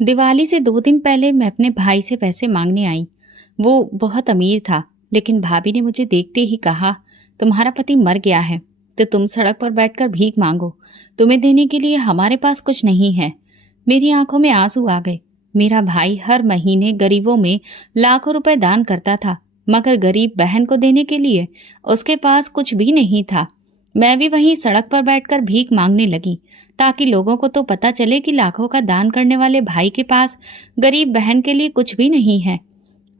दिवाली से 2 दिन पहले मैं अपने भाई से पैसे मांगने आई। वो बहुत अमीर था, लेकिन भाभी ने मुझे देखते ही कहा, तुम्हारा पति मर गया है, तो तुम सड़क पर बैठकर भीख मांगो। तुम्हें देने के लिए हमारे पास कुछ नहीं है। मेरी आंखों में आंसू आ गए। मेरा भाई हर महीने गरीबों में लाखों रुपए दान करता था, मगर गरीब बहन को देने के लिए उसके पास कुछ भी नहीं था। मैं भी वहीं सड़क पर बैठकर भीख मांगने लगी, ताकि लोगों को तो पता चले कि लाखों का दान करने वाले भाई के पास गरीब बहन के लिए कुछ भी नहीं है।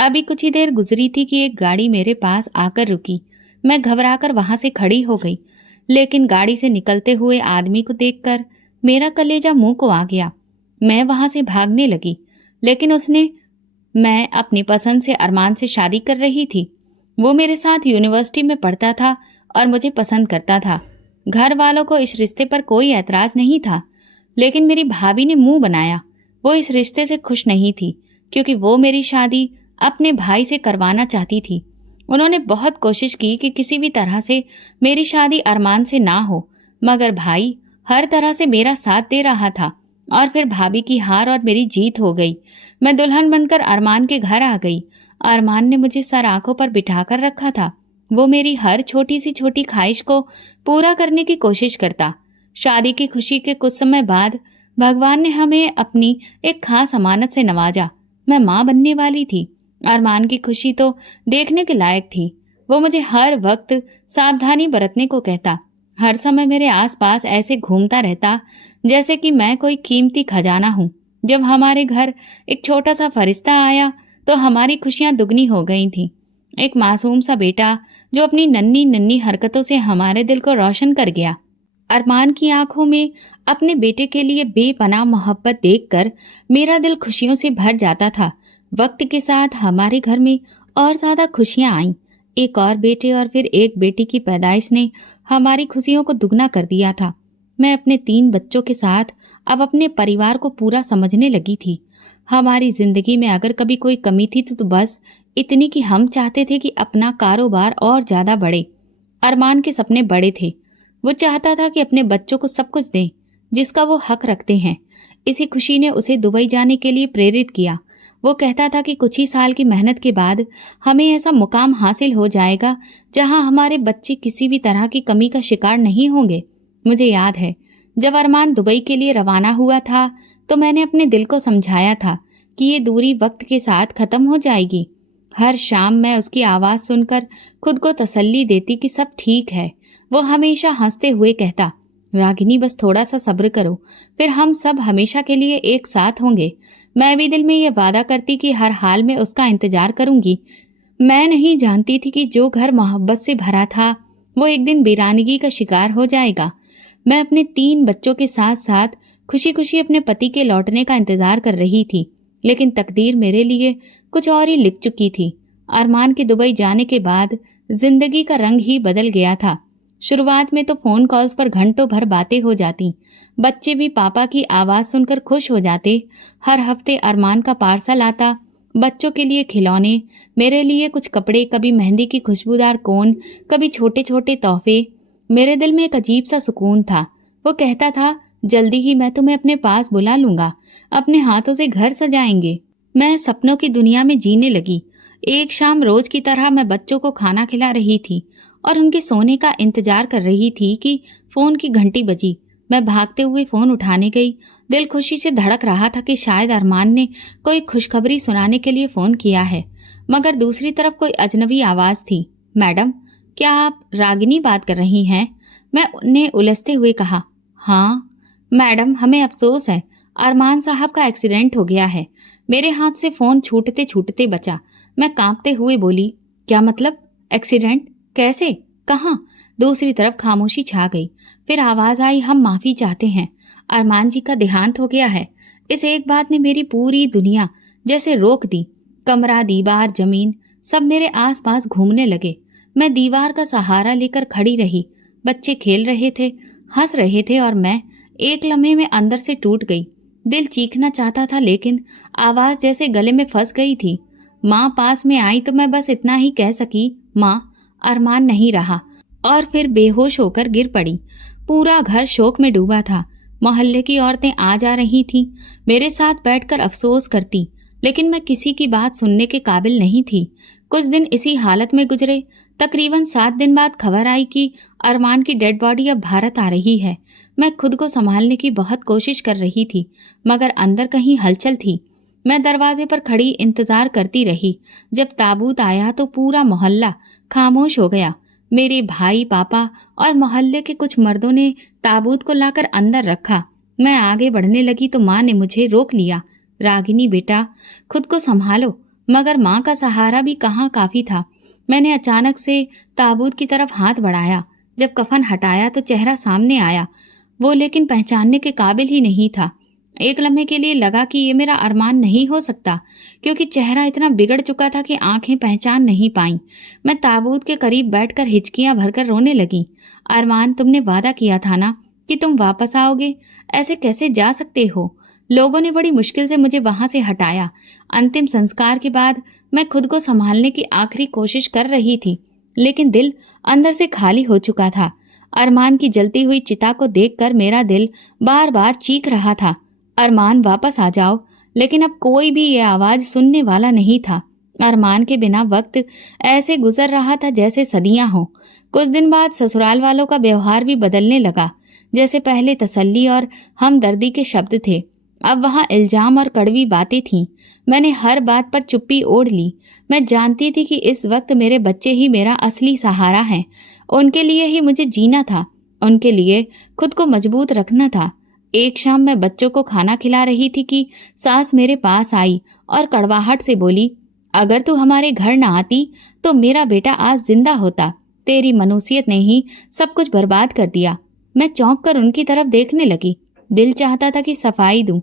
अभी कुछ ही देर गुजरी थी कि एक गाड़ी मेरे पास आकर रुकी। मैं घबराकर वहां से खड़ी हो गई, लेकिन गाड़ी से निकलते हुए आदमी को देखकर मेरा कलेजा मुंह को आ गया। मैं वहां से भागने लगी, लेकिन उसने मैं अपनी पसंद से अरमान से शादी कर रही थी। वो मेरे साथ यूनिवर्सिटी में पढ़ता था और मुझे पसंद करता था। घर वालों को इस रिश्ते पर कोई ऐतराज नहीं था, लेकिन मेरी भाभी ने मुंह बनाया। वो इस रिश्ते से खुश नहीं थी, क्योंकि वो मेरी शादी अपने भाई से करवाना चाहती थी। उन्होंने बहुत कोशिश की कि किसी भी तरह से मेरी शादी अरमान से ना हो, मगर भाई हर तरह से मेरा साथ दे रहा था। और फिर भाभी की हार और मेरी जीत हो गई। मैं दुल्हन बनकर अरमान के घर आ गई। अरमान ने मुझे सर आंखों पर बिठाकर रखा था। वो मेरी हर छोटी सी छोटी ख्वाहिश को पूरा करने की कोशिश करता। शादी की खुशी के कुछ समय बाद भगवान ने हमें अपनी एक खास अमानत से नवाजा। मैं माँ बनने वाली थी। अरमान की खुशी तो देखने के लायक थी। वो मुझे हर वक्त सावधानी बरतने को कहता। हर समय मेरे आसपास ऐसे घूमता रहता जैसे कि मैं कोई कीमती खजाना हूँ। जब हमारे घर एक छोटा सा फरिश्ता आया तो हमारी खुशियां दुगनी हो गई थीं। एक मासूम सा बेटा जो अपनी नन्ही नन्ही हरकतों से हमारे दिल को रोशन कर गया। अरमान की आंखों में अपने बेटे के लिए बेपनाह मोहब्बत देखकर मेरा दिल खुशियों से भर जाता था। वक्त के साथ हमारे घर में और ज्यादा खुशियां आईं। एक और बेटे और फिर एक बेटी की पैदाइश ने हमारी खुशियों को दुगना कर दिया था। मैं अपने 3 बच्चों के साथ अब अपने परिवार को पूरा समझने लगी थी। हमारी जिंदगी में अगर कभी कोई कमी थी तो बस इतनी कि हम चाहते थे कि अपना कारोबार और ज्यादा बढ़े। अरमान के सपने बड़े थे। वो चाहता था कि अपने बच्चों को सब कुछ दें जिसका वो हक रखते हैं। इसी खुशी ने उसे दुबई जाने के लिए प्रेरित किया। वो कहता था कि कुछ ही साल की मेहनत के बाद हमें ऐसा मुकाम हासिल हो जाएगा जहां हमारे बच्चे किसी भी तरह की कमी का शिकार नहीं होंगे। मुझे याद है, जब अरमान दुबई के लिए रवाना हुआ था तो मैंने अपने दिल को समझाया था कि ये दूरी वक्त के साथ खत्म हो जाएगी। हर शाम मैं उसकी आवाज सुनकर खुद को तसल्ली देती कि सब ठीक है। वो हमेशा हंसते हुए कहता, रागिनी बस थोड़ा सा सब्र करो, फिर हम सब हमेशा के लिए एक साथ होंगे। मैं भी दिल में ये वादा करती कि हर हाल में उसका इंतजार करूंगी। मैं नहीं जानती थी कि जो घर मोहब्बत से भरा था वो एक दिन वीरानगी का शिकार हो जाएगा। मैं अपने 3 बच्चों के साथ साथ खुशी खुशी अपने पति के लौटने का इंतजार कर रही थी, लेकिन तकदीर मेरे लिए कुछ और ही लिख चुकी थी। अरमान के दुबई जाने के बाद जिंदगी का रंग ही बदल गया था। शुरुआत में तो फोन कॉल्स पर घंटों भर बातें हो जाती। बच्चे भी पापा की आवाज सुनकर खुश हो जाते। हर हफ्ते अरमान का पार्सल आता, बच्चों के लिए खिलौने, मेरे लिए कुछ कपड़े, कभी मेहंदी की खुशबूदार कोन, कभी छोटे छोटे तोहफे। मेरे दिल में एक अजीब सा सुकून था। वो कहता था, जल्दी ही मैं तुम्हें अपने पास बुला लूंगा, अपने हाथों से घर सजाएंगे। मैं सपनों की दुनिया में जीने लगी। एक शाम रोज की तरह मैं बच्चों को खाना खिला रही थी और उनके सोने का इंतजार कर रही थी कि फोन की घंटी बजी। मैं भागते हुए फोन उठाने गई। दिल खुशी से धड़क रहा था कि शायद अरमान ने कोई खुशखबरी सुनाने के लिए फोन किया है, मगर दूसरी तरफ कोई अजनबी आवाज थी। मैडम, क्या आप रागिनी बात कर रही हैं? मैंने उलझते हुए कहा, हाँ मैडम, हमें अफसोस है, अरमान साहब का एक्सीडेंट हो गया है। मेरे हाथ से फोन छूटते छूटते बचा। मैं कांपते हुए बोली, क्या मतलब? एक्सीडेंट? कैसे? कहाँ? दूसरी तरफ खामोशी छा गई। फिर आवाज आई, हम माफी चाहते हैं, अरमान जी का देहांत हो गया है। इस एक बात ने मेरी पूरी दुनिया जैसे रोक दी। कमरा, दीवार, जमीन सब मेरे आसपास घूमने लगे। मैं दीवार का सहारा लेकर खड़ी रही। बच्चे खेल रहे थे, हंस रहे थे और मैं एक लम्हे में अंदर से टूट गई। दिल चीखना चाहता था, लेकिन आवाज जैसे गले में फंस गई थी। माँ पास में आई तो मैं बस इतना ही कह सकी, माँ, अरमान नहीं रहा, और फिर बेहोश होकर गिर पड़ी। पूरा घर शोक में डूबा था। मोहल्ले की औरतें आ जा रही थीं। मेरे साथ बैठकर अफसोस करती, लेकिन मैं किसी की बात सुनने के काबिल नहीं थी। कुछ दिन इसी हालत में गुजरे। तकरीबन 7 दिन बाद खबर आई कि अरमान की डेड बॉडी अब भारत आ रही है। मैं खुद को संभालने की बहुत कोशिश कर रही थी, मगर अंदर कहीं हलचल थी। मैं दरवाजे पर खड़ी इंतजार करती रही। जब ताबूत आया तो पूरा मोहल्ला खामोश हो गया। मेरे भाई, पापा और मोहल्ले के कुछ मर्दों ने ताबूत को लाकर अंदर रखा। मैं आगे बढ़ने लगी तो माँ ने मुझे रोक लिया। रागिनी बेटा, खुद को संभालो। मगर माँ का सहारा भी कहाँ काफी था। मैंने अचानक से ताबूत की तरफ हाथ बढ़ाया। जब कफन हटाया तो चेहरा सामने आया, वो लेकिन पहचानने के काबिल ही नहीं था। एक लम्हे के लिए लगा कि ये मेरा अरमान नहीं हो सकता, क्योंकि चेहरा इतना बिगड़ चुका था कि आंखें पहचान नहीं पाईं। मैं ताबूत के करीब बैठकर हिचकियां भरकर रोने लगी। अरमान, तुमने वादा किया था ना कि तुम वापस आओगे, ऐसे कैसे जा सकते हो? लोगों ने बड़ी मुश्किल से मुझे वहां से हटाया। अंतिम संस्कार के बाद मैं खुद को संभालने की आखिरी कोशिश कर रही थी, लेकिन दिल अंदर से खाली हो चुका था। अरमान की जलती हुई चिता को देखकर मेरा दिल बार बार चीख रहा था, अरमान वापस आ जाओ। लेकिन अब कोई भी ये आवाज सुनने वाला नहीं था। अरमान के बिना वक्त ऐसे गुजर रहा था जैसे सदियां हों। कुछ दिन बाद ससुराल वालों का व्यवहार भी बदलने लगा। जैसे पहले तसल्ली और हमदर्दी के शब्द थे, अब वहां इल्जाम और कड़वी बातें थीं। मैंने हर बात पर चुप्पी ओढ़ ली। मैं जानती थी कि इस वक्त मेरे बच्चे ही मेरा असली सहारा हैं। उनके लिए ही मुझे जीना था, उनके लिए खुद को मजबूत रखना था। एक शाम मैं बच्चों को खाना खिला रही थी कि सास मेरे पास आई और कड़वाहट से बोली, अगर तू हमारे घर न आती तो मेरा बेटा आज जिंदा होता। तेरी मनुसियत ने ही सब कुछ बर्बाद कर दिया। मैं चौंक कर उनकी तरफ देखने लगी। दिल चाहता था कि सफाई दूं,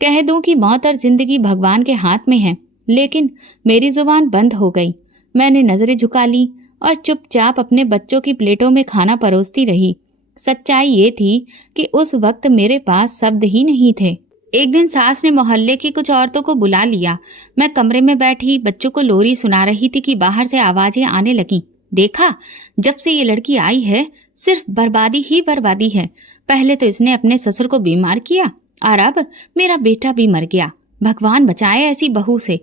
कह दूं कि मौत और जिंदगी भगवान के हाथ में है, लेकिन मेरी जुबान बंद हो गई। मैंने नजरें झुका ली और चुपचाप अपने बच्चों की प्लेटों में खाना परोसती रही। सच्चाई ये थी कि उस वक्त मेरे पास शब्द ही नहीं थे। एक दिन सास ने मोहल्ले की कुछ औरतों को बुला लिया। मैं कमरे में बैठी बच्चों को लोरी सुना रही थी कि बाहर से आवाजें आने लगीं। देखा, जब से ये लड़की आई है सिर्फ बर्बादी ही बर्बादी है। पहले तो इसने अपने ससुर को बीमार किया और अब मेरा बेटा भी मर गया। भगवान बचाए ऐसी बहू से।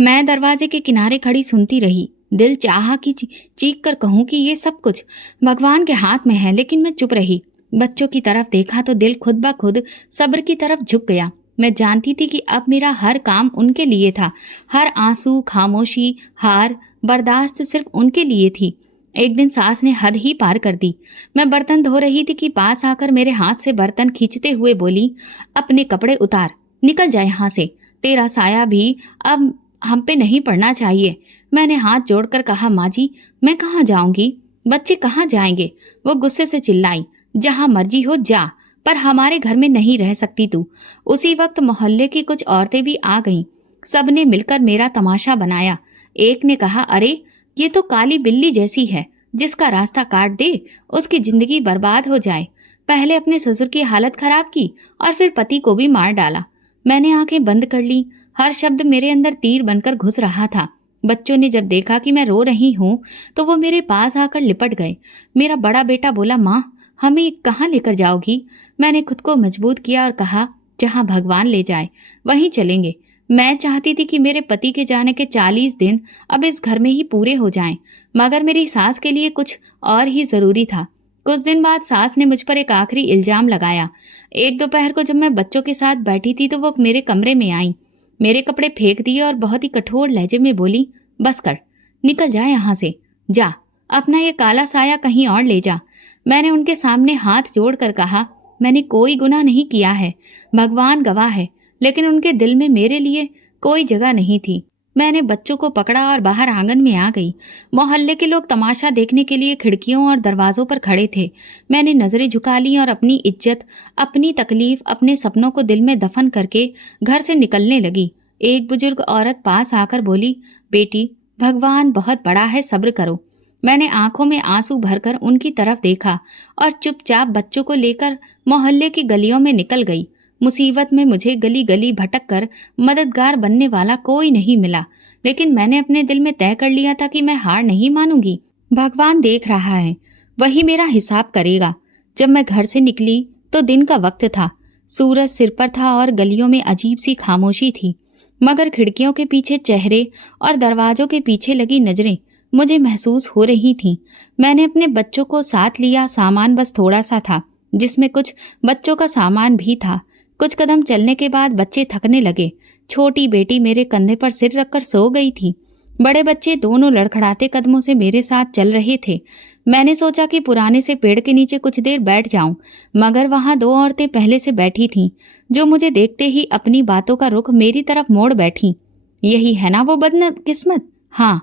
मैं दरवाजे के किनारे खड़ी सुनती रही। दिल चाहा कि चीख कर कहूं कि ये सब कुछ भगवान के हाथ में है, लेकिन मैं चुप रही। बच्चों की तरफ देखा तो दिल खुद ब खुद सब्र की तरफ झुक गया। मैं जानती थी कि अब मेरा हर काम उनके लिए था, हर आंसू, खामोशी, हार, बर्दाश्त सिर्फ उनके लिए थी। एक दिन सास ने हद ही पार कर दी। मैं बर्तन धो रही थी कि पास आकर मेरे हाथ से बर्तन खींचते हुए बोली, अपने कपड़े उतार, निकल जा यहाँ से। तेरा साया भी अब हम पे नहीं पड़ना चाहिए। मैंने हाथ जोड़कर कहा, माँ जी, मैं कहाँ जाऊंगी, बच्चे कहाँ जाएंगे? वो गुस्से से चिल्लाई, जहाँ मर्जी हो जा, पर हमारे घर में नहीं रह सकती तू। उसी वक्त मोहल्ले की कुछ औरतें भी आ गईं। सबने मिलकर मेरा तमाशा बनाया। एक ने कहा, अरे ये तो काली बिल्ली जैसी है, जिसका रास्ता काट दे उसकी जिंदगी बर्बाद हो जाए। पहले अपने ससुर की हालत खराब की और फिर पति को भी मार डाला। मैंने आंखें बंद कर ली। हर शब्द मेरे अंदर तीर बनकर घुस रहा था। बच्चों ने जब देखा कि मैं रो रही हूँ तो वो मेरे पास आकर लिपट गए। मेरा बड़ा बेटा बोला, माँ, हमें कहाँ लेकर जाओगी? मैंने खुद को मजबूत किया और कहा, जहाँ भगवान ले जाए वहीं चलेंगे। मैं चाहती थी कि मेरे पति के जाने के 40 दिन अब इस घर में ही पूरे हो जाएं, मगर मेरी सास के लिए कुछ और ही जरूरी था। कुछ दिन बाद सास ने मुझ पर एक आखिरी इल्जाम लगाया। एक दोपहर को जब मैं बच्चों के साथ बैठी थी तो वो मेरे कमरे में आई, मेरे कपड़े फेंक दिए और बहुत ही कठोर लहजे में बोली, बस कर, निकल जा यहाँ से, जा अपना ये काला साया कहीं और ले जा। मैंने उनके सामने हाथ जोड़कर कहा, मैंने कोई गुनाह नहीं किया है, भगवान गवाह है, लेकिन उनके दिल में मेरे लिए कोई जगह नहीं थी। मैंने बच्चों को पकड़ा और बाहर आंगन में आ गई। मोहल्ले के लोग तमाशा देखने के लिए खिड़कियों और दरवाजों पर खड़े थे। मैंने नजरें झुका ली और अपनी इज्जत, अपनी तकलीफ, अपने सपनों को दिल में दफन करके घर से निकलने लगी। एक बुजुर्ग औरत पास आकर बोली, बेटी, भगवान बहुत बड़ा है, सब्र करो। मैंने आंखों में आंसू भरकर उनकी तरफ देखा और चुपचाप बच्चों को लेकर मोहल्ले की गलियों में निकल गई। मुसीबत में मुझे गली गली भटक कर मददगार बनने वाला कोई नहीं मिला, लेकिन मैंने अपने दिल में तय कर लिया था कि मैं हार नहीं मानूंगी। भगवान देख रहा है, वही मेरा हिसाब करेगा। जब मैं घर से निकली तो दिन का वक्त था। सूरज सिर पर था और गलियों में अजीब सी खामोशी थी, मगर खिड़कियों के पीछे चेहरे और दरवाजों के पीछे लगी नजरें मुझे महसूस हो रही थीं। मैंने अपने बच्चों को साथ लिया, सामान बस थोड़ा सा था, जिसमें कुछ बच्चों का सामान भी था। कुछ कदम चलने के बाद बच्चे थकने लगे। छोटी बेटी मेरे कंधे पर सिर रखकर सो गई थी। बड़े बच्चे दोनों लड़खड़ाते कदमों से मेरे साथ चल रहे थे। मैंने सोचा कि पुराने से पेड़ के नीचे कुछ देर बैठ जाऊं, मगर वहां दो औरतें पहले से बैठी थीं, जो मुझे देखते ही अपनी बातों का रुख मेरी तरफ मोड़ बैठी। यही है ना वो बदकिस्मत? हाँ,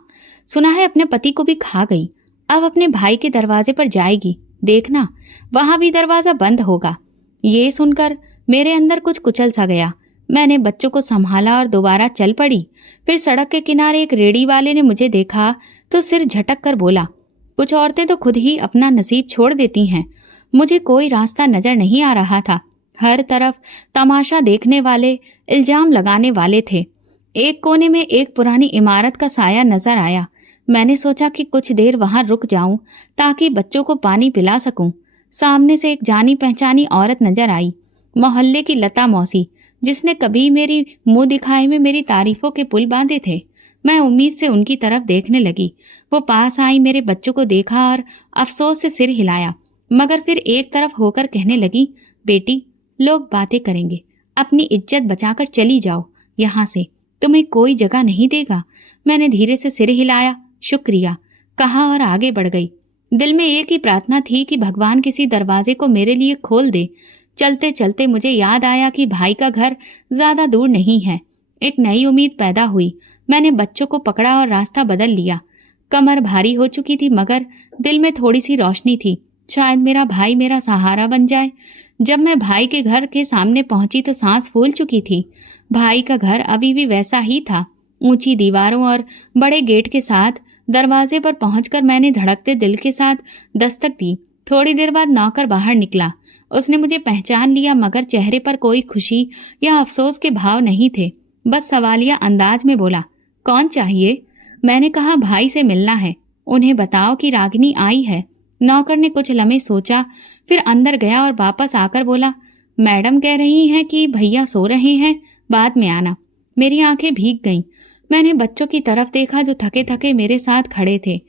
सुना है अपने पति को भी खा गई। अब अपने भाई के दरवाजे पर जाएगी, देखना वहां भी दरवाजा बंद होगा। ये सुनकर मेरे अंदर कुछ कुचल सा गया। मैंने बच्चों को संभाला और दोबारा चल पड़ी। फिर सड़क के किनारे एक रेड़ी वाले ने मुझे देखा तो सिर झटक कर बोला, कुछ औरतें तो खुद ही अपना नसीब छोड़ देती हैं। मुझे कोई रास्ता नजर नहीं आ रहा था। हर तरफ तमाशा देखने वाले, इल्जाम लगाने वाले थे। एक कोने में एक पुरानी इमारत का साया नजर आया। मैंने सोचा कि कुछ देर वहां रुक जाऊं ताकि बच्चों को पानी पिला सकूं। सामने से एक जानी पहचानी औरत नजर आई, मोहल्ले की लता मौसी, जिसने कभी मेरी मुंह दिखाई में मेरी तारीफों के पुल बांधे थे। मैं उम्मीद से उनकी तरफ देखने लगी। वो पास आई, मेरे बच्चों को देखा और अफसोस से सिर हिलाया, मगर फिर एक तरफ होकर कहने लगी, बेटी, लोग बातें करेंगे, अपनी इज्जत बचाकर चली जाओ यहाँ से, तुम्हें कोई जगह नहीं देगा। मैंने धीरे से सिर हिलाया, शुक्रिया कहा और आगे बढ़ गई। दिल में एक ही प्रार्थना थी कि भगवान किसी दरवाजे को मेरे लिए खोल दे। चलते चलते मुझे याद आया कि भाई का घर ज्यादा दूर नहीं है। एक नई उम्मीद पैदा हुई। मैंने बच्चों को पकड़ा और रास्ता बदल लिया। कमर भारी हो चुकी थी, मगर दिल में थोड़ी सी रोशनी थी। शायद मेरा भाई मेरा सहारा बन जाए। जब मैं भाई के घर के सामने पहुंची तो सांस फूल चुकी थी। भाई का घर अभी भी वैसा ही था, ऊंची दीवारों और बड़े गेट के साथ। दरवाजे पर पहुंचकर मैंने धड़कते दिल के साथ दस्तक दी। थोड़ी देर बाद नौकर बाहर निकला। उसने मुझे पहचान लिया, मगर चेहरे पर कोई खुशी या अफसोस के भाव नहीं थे। बस सवालिया अंदाज में बोला, कौन चाहिए? मैंने कहा, भाई से मिलना है, उन्हें बताओ कि रागिनी आई है। नौकर ने कुछ लम्हे सोचा, फिर अंदर गया और वापस आकर बोला, मैडम कह रही हैं कि भैया सो रहे हैं, बाद में आना। मेरी आंखें भीग गईं। मैंने बच्चों की तरफ देखा जो थके थके मेरे साथ खड़े थे।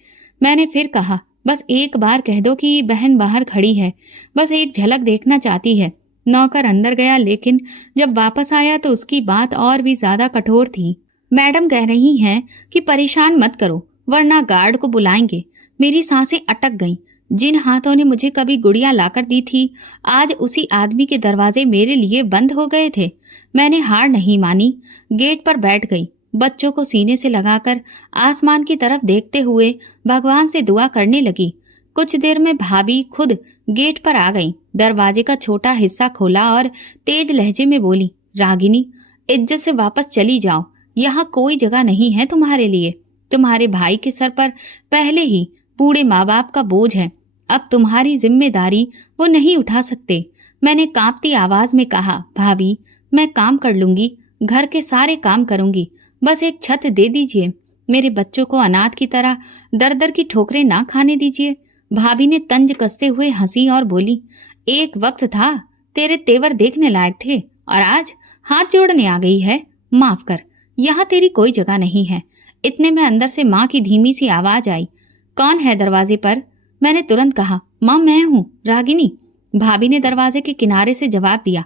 मैंने फिर कहा, बस एक बार कह दो कि बहन बाहर खड़ी है, बस एक झलक देखना चाहती है। नौकर अंदर गया, लेकिन जब वापस आया तो उसकी बात और भी ज्यादा कठोर थी। मैडम कह रही हैं कि परेशान मत करो, वरना गार्ड को बुलाएंगे। मेरी सांसें अटक गईं। जिन हाथों ने मुझे कभी गुड़िया लाकर दी थी, आज उसी आदमी के दरवाजे मेरे लिए बंद हो गए थे। मैंने हार नहीं मानी, गेट पर बैठ गई। बच्चों को सीने से लगाकर आसमान की तरफ देखते हुए भगवान से दुआ करने लगी। कुछ देर में भाभी खुद गेट पर आ गई। दरवाजे का छोटा हिस्सा खोला और तेज लहजे में बोली, रागिनी, इज्जत से वापस चली जाओ, यहाँ कोई जगह नहीं है तुम्हारे लिए। तुम्हारे भाई के सर पर पहले ही बूढ़े माँ बाप का बोझ है, अब तुम्हारी जिम्मेदारी वो नहीं उठा सकते। मैंने कांपती आवाज में कहा, भाभी, मैं काम कर लूंगी, घर के सारे काम करूंगी, बस एक छत दे दीजिए। मेरे बच्चों को अनाथ की तरह दर दर की ठोकरें ना खाने दीजिए। भाभी ने तंज कसते हुए हंसी और बोली, एक वक्त था तेरे तेवर देखने लायक थे, और आज हाथ जोड़ने आ गई है। माफ कर, यहाँ तेरी कोई जगह नहीं है। इतने में अंदर से माँ की धीमी सी आवाज आई, कौन है दरवाजे पर? मैंने तुरंत कहा, माँ मैं हूँ, रागिनी। भाभी ने दरवाजे के किनारे से जवाब दिया,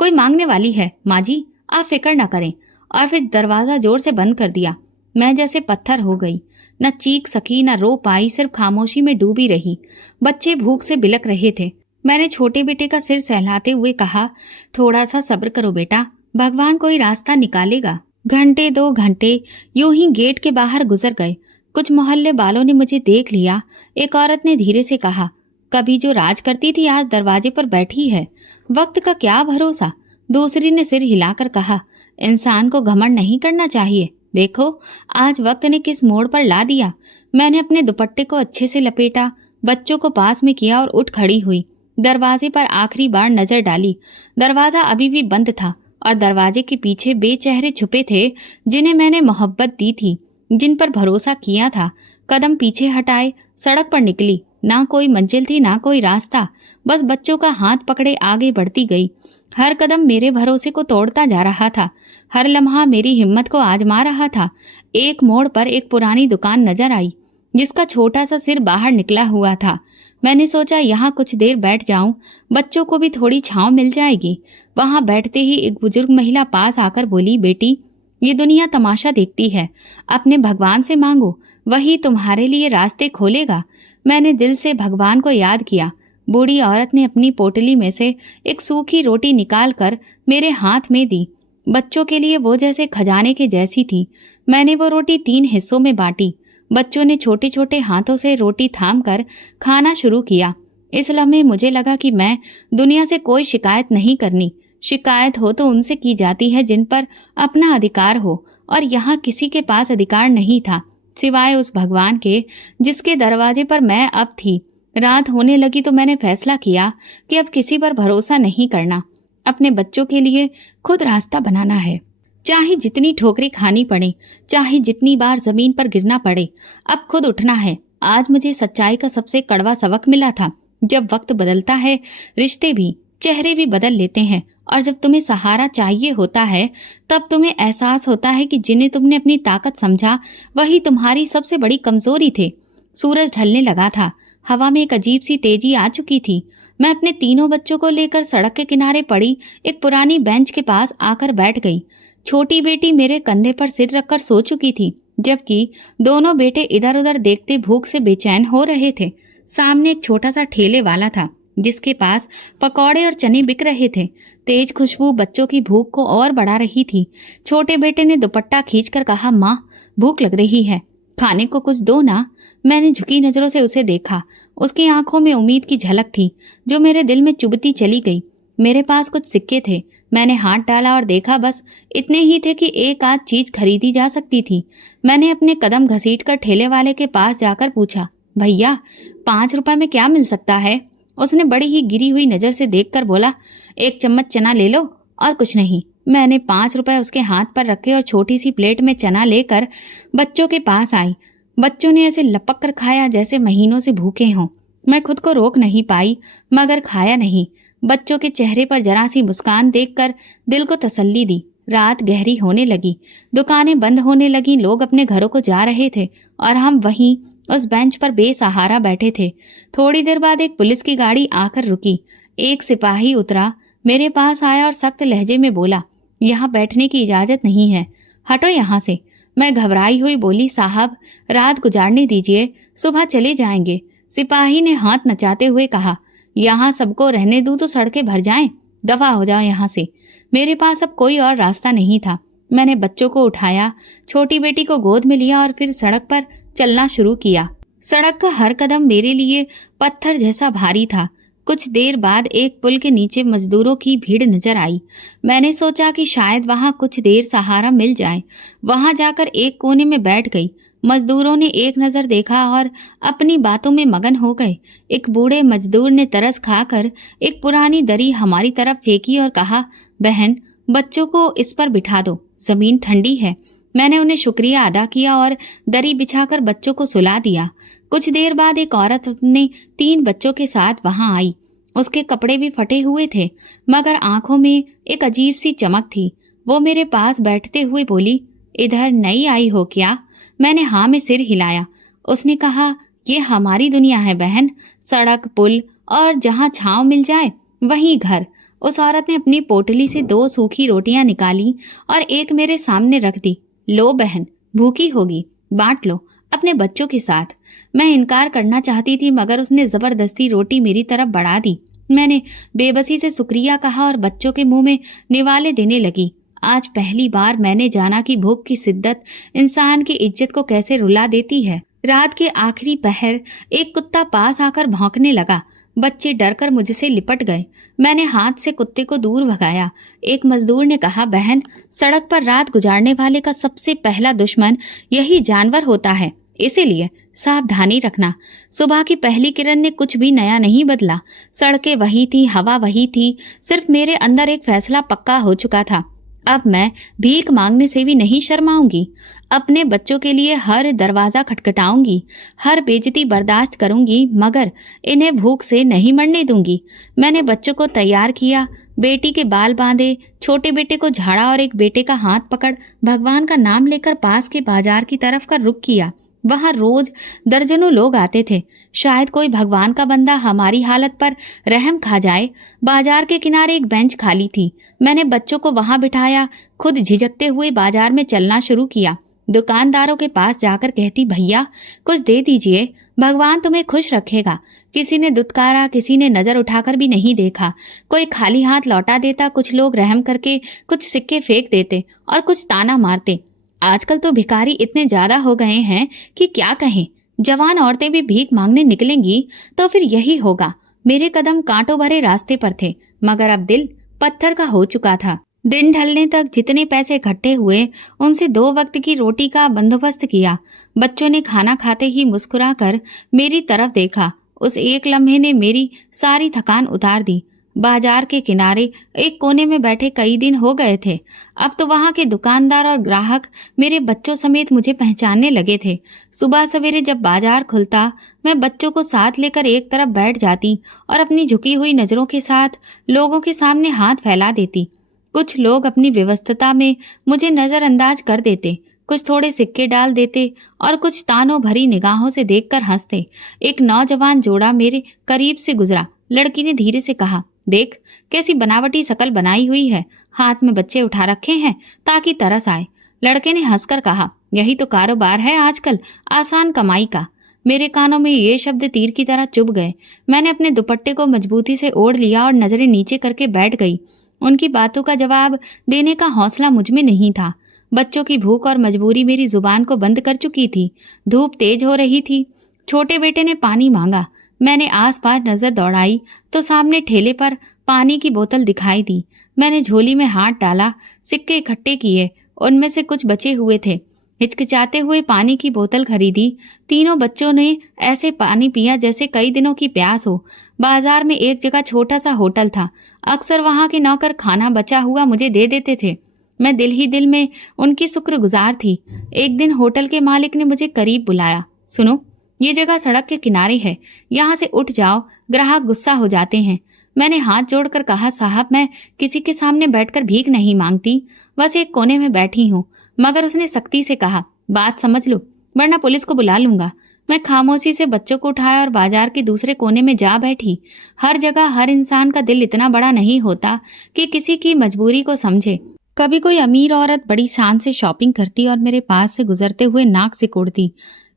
कोई मांगने वाली है माँ जी, आप फिक्र न करें। और फिर दरवाजा जोर से बंद कर दिया। मैं जैसे पत्थर हो गई, न चीख सकी न रो पाई, सिर्फ खामोशी में डूबी रही। बच्चे भूख से बिलक रहे थे। मैंने छोटे बेटे का सिर सहलाते हुए कहा, थोड़ा सा सब्र करो बेटा, भगवान कोई रास्ता निकालेगा। घंटे 2 घंटे यूं ही गेट के बाहर गुजर गए। कुछ मोहल्ले वालों ने मुझे देख लिया। एक औरत ने धीरे से कहा, कभी जो राज करती थी आज दरवाजे पर बैठी है, वक्त का क्या भरोसा। दूसरी ने सिर हिलाकर कहा, इंसान को घमंड नहीं करना चाहिए, देखो आज वक्त ने किस मोड़ पर ला दिया। मैंने अपने दुपट्टे को अच्छे से लपेटा, बच्चों को पास में किया और उठ खड़ी हुई। दरवाजे पर आखिरी बार नजर डाली। दरवाजा अभी भी बंद था और दरवाजे के पीछे बेचेहरे छुपे थे, जिन्हें मैंने मोहब्बत दी थी, जिन पर भरोसा किया था। कदम पीछे हटाए, सड़क पर निकली। ना कोई मंजिल थी, ना कोई रास्ता, बस बच्चों का हाथ पकड़े आगे बढ़ती गई। हर कदम मेरे भरोसे को तोड़ता जा रहा था, हर लम्हा मेरी हिम्मत को आजमा रहा था। एक मोड़ पर एक पुरानी दुकान नजर आई, जिसका छोटा सा सिर बाहर निकला हुआ था। मैंने सोचा यहाँ कुछ देर बैठ जाऊं, बच्चों को भी थोड़ी छांव मिल जाएगी। वहां बैठते ही एक बुजुर्ग महिला पास आकर बोली, बेटी, ये दुनिया तमाशा देखती है, अपने भगवान से मांगो, वही तुम्हारे लिए रास्ते खोलेगा। मैंने दिल से भगवान को याद किया। बूढ़ी औरत ने अपनी पोटली में से एक सूखी रोटी निकालकर मेरे हाथ में दी। बच्चों के लिए वो जैसे खजाने के जैसी थी। मैंने वो रोटी 3 हिस्सों में बांटी। बच्चों ने छोटे छोटे हाथों से रोटी थामकर खाना शुरू किया। इस लम्हे मुझे लगा कि मैं दुनिया से कोई शिकायत नहीं करनी। शिकायत हो तो उनसे की जाती है जिन पर अपना अधिकार हो, और यहाँ किसी के पास अधिकार नहीं था सिवाय उस भगवान के जिसके दरवाजे पर मैं अब थी। रात होने लगी तो मैंने फैसला किया कि अब किसी पर भरोसा नहीं करना। अपने बच्चों के लिए खुद रास्ता बनाना है, चाहे जितनी ठोकरें खानी पड़े, चाहे जितनी बार जमीन पर गिरना पड़े, अब खुद उठना है। आज मुझे सच्चाई का सबसे कड़वा सबक मिला था। जब वक्त बदलता है, रिश्ते भी, चेहरे भी बदल लेते हैं, और जब तुम्हें सहारा चाहिए होता है, तब तुम्हें एहसास होता है कि जिन्हें तुमने अपनी ताकत समझा, वही तुम्हारी सबसे बड़ी कमजोरी थे। सूरज ढलने लगा था, हवा में एक अजीब सी तेजी आ चुकी थी। मैं अपने तीनों बच्चों को लेकर सड़क के किनारे पड़ी एक पुरानी बेंच के पास आकर बैठ गई। छोटी बेटी मेरे कंधे पर सिर रखकर सो चुकी थी, जबकि दोनों बेटे इधर उधर देखते भूख से बेचैन हो रहे थे। सामने एक छोटा सा ठेले वाला था, जिसके पास पकौड़े और चने बिक रहे थे। तेज खुशबू बच्चों की भूख को और बढ़ा रही थी। छोटे बेटे ने दुपट्टा खींचकर कहा, माँ, भूख लग रही है, खाने को कुछ दो ना। मैंने झुकी नजरों से उसे देखा। उसकी आंखों में उम्मीद की झलक थी, जो मेरे दिल में चुभती चली गई। मेरे पास कुछ सिक्के थे। मैंने हाथ डाला और देखा, बस इतने ही थे कि एक आध चीज खरीदी जा सकती थी। मैंने अपने कदम घसीटकर ठेले वाले के पास जाकर पूछा, भैया, 5 रुपए में क्या मिल सकता है? उसने बड़ी ही गिरी हुई नजर से देखकर बोला, 1 चम्मच चना ले लो और कुछ नहीं। मैंने 5 रुपए उसके हाथ पर रखे और छोटी सी प्लेट में चना लेकर बच्चों के पास आई। बच्चों ने ऐसे लपक कर खाया जैसे महीनों से भूखे हों। मैं खुद को रोक नहीं पाई, मगर खाया नहीं। बच्चों के चेहरे पर जरा सी मुस्कान देखकर दिल को तसल्ली दी। रात गहरी होने लगी, दुकानें बंद होने लगी, लोग अपने घरों को जा रहे थे, और हम वहीं उस बेंच पर बेसहारा बैठे थे। थोड़ी देर बाद एक पुलिस की गाड़ी आकर रुकी। एक सिपाही उतरा, मेरे पास आया और सख्त लहजे में बोला, यहाँ बैठने की इजाजत नहीं है, हटो यहाँ से। मैं घबराई हुई बोली, साहब, रात गुजारने दीजिए, सुबह चले जाएंगे। सिपाही ने हाथ नचाते हुए कहा, यहाँ सबको रहने दूं तो सड़कें भर जाएं, दफा हो जाओ यहाँ से। मेरे पास अब कोई और रास्ता नहीं था। मैंने बच्चों को उठाया, छोटी बेटी को गोद में लिया और फिर सड़क पर चलना शुरू किया। सड़क का हर कदम मेरे लिए पत्थर जैसा भारी था। कुछ देर बाद एक पुल के नीचे मजदूरों की भीड़ नजर आई। मैंने सोचा कि शायद वहां कुछ देर सहारा मिल जाए। वहां जाकर एक कोने में बैठ गई। मजदूरों ने एक नजर देखा और अपनी बातों में मगन हो गए। एक बूढ़े मजदूर ने तरस खाकर एक पुरानी दरी हमारी तरफ फेंकी और कहा, बहन, बच्चों को इस पर बिठा दो, जमीन ठंडी है। मैंने उन्हें शुक्रिया अदा किया और दरी बिछाकर बच्चों को सुला दिया। कुछ देर बाद एक औरत अपने 3 बच्चों के साथ वहां आई। उसके कपड़े भी फटे हुए थे, मगर आंखों में एक अजीब सी चमक थी। वो मेरे पास बैठते हुए बोली, इधर नई आई हो क्या? मैंने हाँ में सिर हिलाया। उसने कहा, ये हमारी दुनिया है बहन, सड़क, पुल और जहाँ छांव मिल जाए वहीं घर। उस औरत ने अपनी पोटली से 2 सूखी रोटियां निकाली और एक मेरे सामने रख दी। लो बहन, भूखी होगी, बांट लो अपने बच्चों के साथ। मैं इनकार करना चाहती थी, मगर उसने जबरदस्ती रोटी मेरी तरफ बढ़ा दी। मैंने बेबसी से शुक्रिया कहा और बच्चों के मुंह में निवाले देने लगी। आज पहली बार मैंने जाना कि भूख की शिद्दत इंसान की इज्जत को कैसे रुला देती है। रात के आखिरी पहर एक कुत्ता पास आकर भौंकने लगा। बच्चे डरकर मुझसे लिपट गए। मैंने हाथ से कुत्ते को दूर भगाया। एक मजदूर ने कहा, बहन, सड़क पर रात गुजारने वाले का सबसे पहला दुश्मन यही जानवर होता है, इसीलिए सावधानी रखना। सुबह की पहली किरण ने कुछ भी नया नहीं बदला। सड़कें वही थी, हवा वही थी, सिर्फ मेरे अंदर एक फैसला पक्का हो चुका था। अब मैं भीख मांगने से भी नहीं शर्माऊंगी। अपने बच्चों के लिए हर दरवाजा खटखटाऊंगी, हर बेइज्जती बर्दाश्त करूंगी, मगर इन्हें भूख से नहीं मरने दूंगी। मैंने बच्चों को तैयार किया, बेटी के बाल बांधे, छोटे बेटे को झाड़ा और एक बेटे का हाथ पकड़ भगवान का नाम लेकर पास के बाजार की तरफ का रुख किया। वहां रोज दर्जनों लोग आते थे। शायद कोई भगवान का बंदा हमारी हालत पर रहम खा जाए। बाजार के किनारे एक बेंच खाली थी। मैंने बच्चों को वहां बिठाया, खुद झिझकते हुए बाजार में चलना शुरू किया। दुकानदारों के पास जाकर कहती, भैया कुछ दे दीजिए, भगवान तुम्हें खुश रखेगा। किसी ने दुत्कारा, किसी ने नजर उठाकर भी नहीं देखा। कोई खाली हाथ लौटा देता, कुछ लोग रहम करके कुछ सिक्के फेंक देते और कुछ ताना मारते। आजकल तो भिखारी इतने ज्यादा हो गए हैं कि क्या कहें। जवान औरतें भी भीख मांगने निकलेंगी तो फिर यही होगा। मेरे कदम कांटों भरे रास्ते पर थे, मगर अब दिल पत्थर का हो चुका था। दिन ढलने तक जितने पैसे इकट्ठे हुए, उनसे 2 वक्त की रोटी का बंदोबस्त किया। बच्चों ने खाना खाते ही मुस्कुराकर मेरी तरफ देखा। उस एक लम्हे ने मेरी सारी थकान उतार दी। बाजार के किनारे एक कोने में बैठे कई दिन हो गए थे। अब तो वहां के दुकानदार और ग्राहक मेरे बच्चों समेत मुझे पहचानने लगे थे। सुबह सवेरे जब बाजार खुलता, मैं बच्चों को साथ लेकर एक तरफ बैठ जाती और अपनी झुकी हुई नजरों के साथ लोगों के सामने हाथ फैला देती। कुछ लोग अपनी व्यस्तता में मुझे नजरअंदाज कर देते, कुछ थोड़े सिक्के डाल देते और कुछ तानों भरी निगाहों से देखकर हंसते। एक नौजवान जोड़ा मेरे करीब से गुजरा। लड़की ने धीरे से कहा, देख कैसी बनावटी शकल बनाई हुई है, हाथ में बच्चे उठा रखे हैं ताकि तरस आए। लड़के ने हंसकर कहा, यही तो कारोबार है आजकल, आसान कमाई का। मेरे कानों में ये शब्द तीर की तरह चुभ गए। मैंने अपने दुपट्टे को मजबूती से ओढ़ लिया और नजरें नीचे करके बैठ गई। उनकी बातों का जवाब देने का हौसला मुझ में नहीं था। बच्चों की भूख और मजबूरी मेरी जुबान को बंद कर चुकी थी। धूप तेज हो रही थी। छोटे बेटे ने पानी मांगा। मैंने आसपास नजर दौड़ाई तो सामने ठेले पर पानी की बोतल दिखाई दी। मैंने झोली में हाथ डाला, सिक्के इकट्ठे किए, उनमें से कुछ बचे हुए थे। हिचकिचाते हुए पानी की बोतल खरीदी। तीनों बच्चों ने ऐसे पानी पिया जैसे कई दिनों की प्यास हो। बाजार में एक जगह छोटा सा होटल था। अक्सर वहां के नौकर खाना बचा हुआ मुझे दे देते थे। मैं दिल ही दिल में उनकी शुक्रगुजार थी। एक दिन होटल के मालिक ने मुझे करीब बुलाया। सुनो, ये जगह सड़क के किनारे है, यहाँ से उठ जाओ, ग्राहक गुस्सा हो जाते हैं। मैंने हाथ जोड़कर कहा, साहब मैं किसी के सामने बैठकर भीख नहीं मांगती, बस एक कोने में बैठी हूँ। मगर उसने सख्ती से कहा, बात समझ लो वरना पुलिस को बुला लूंगा। मैं खामोशी से बच्चों को उठाया और बाजार के दूसरे कोने में जा बैठी। हर जगह हर इंसान का दिल इतना बड़ा नहीं होता कि किसी की मजबूरी को समझे। कभी कोई अमीर औरत बड़ी शान से शॉपिंग करती और मेरे पास से गुजरते हुए नाक सिकोड़ती।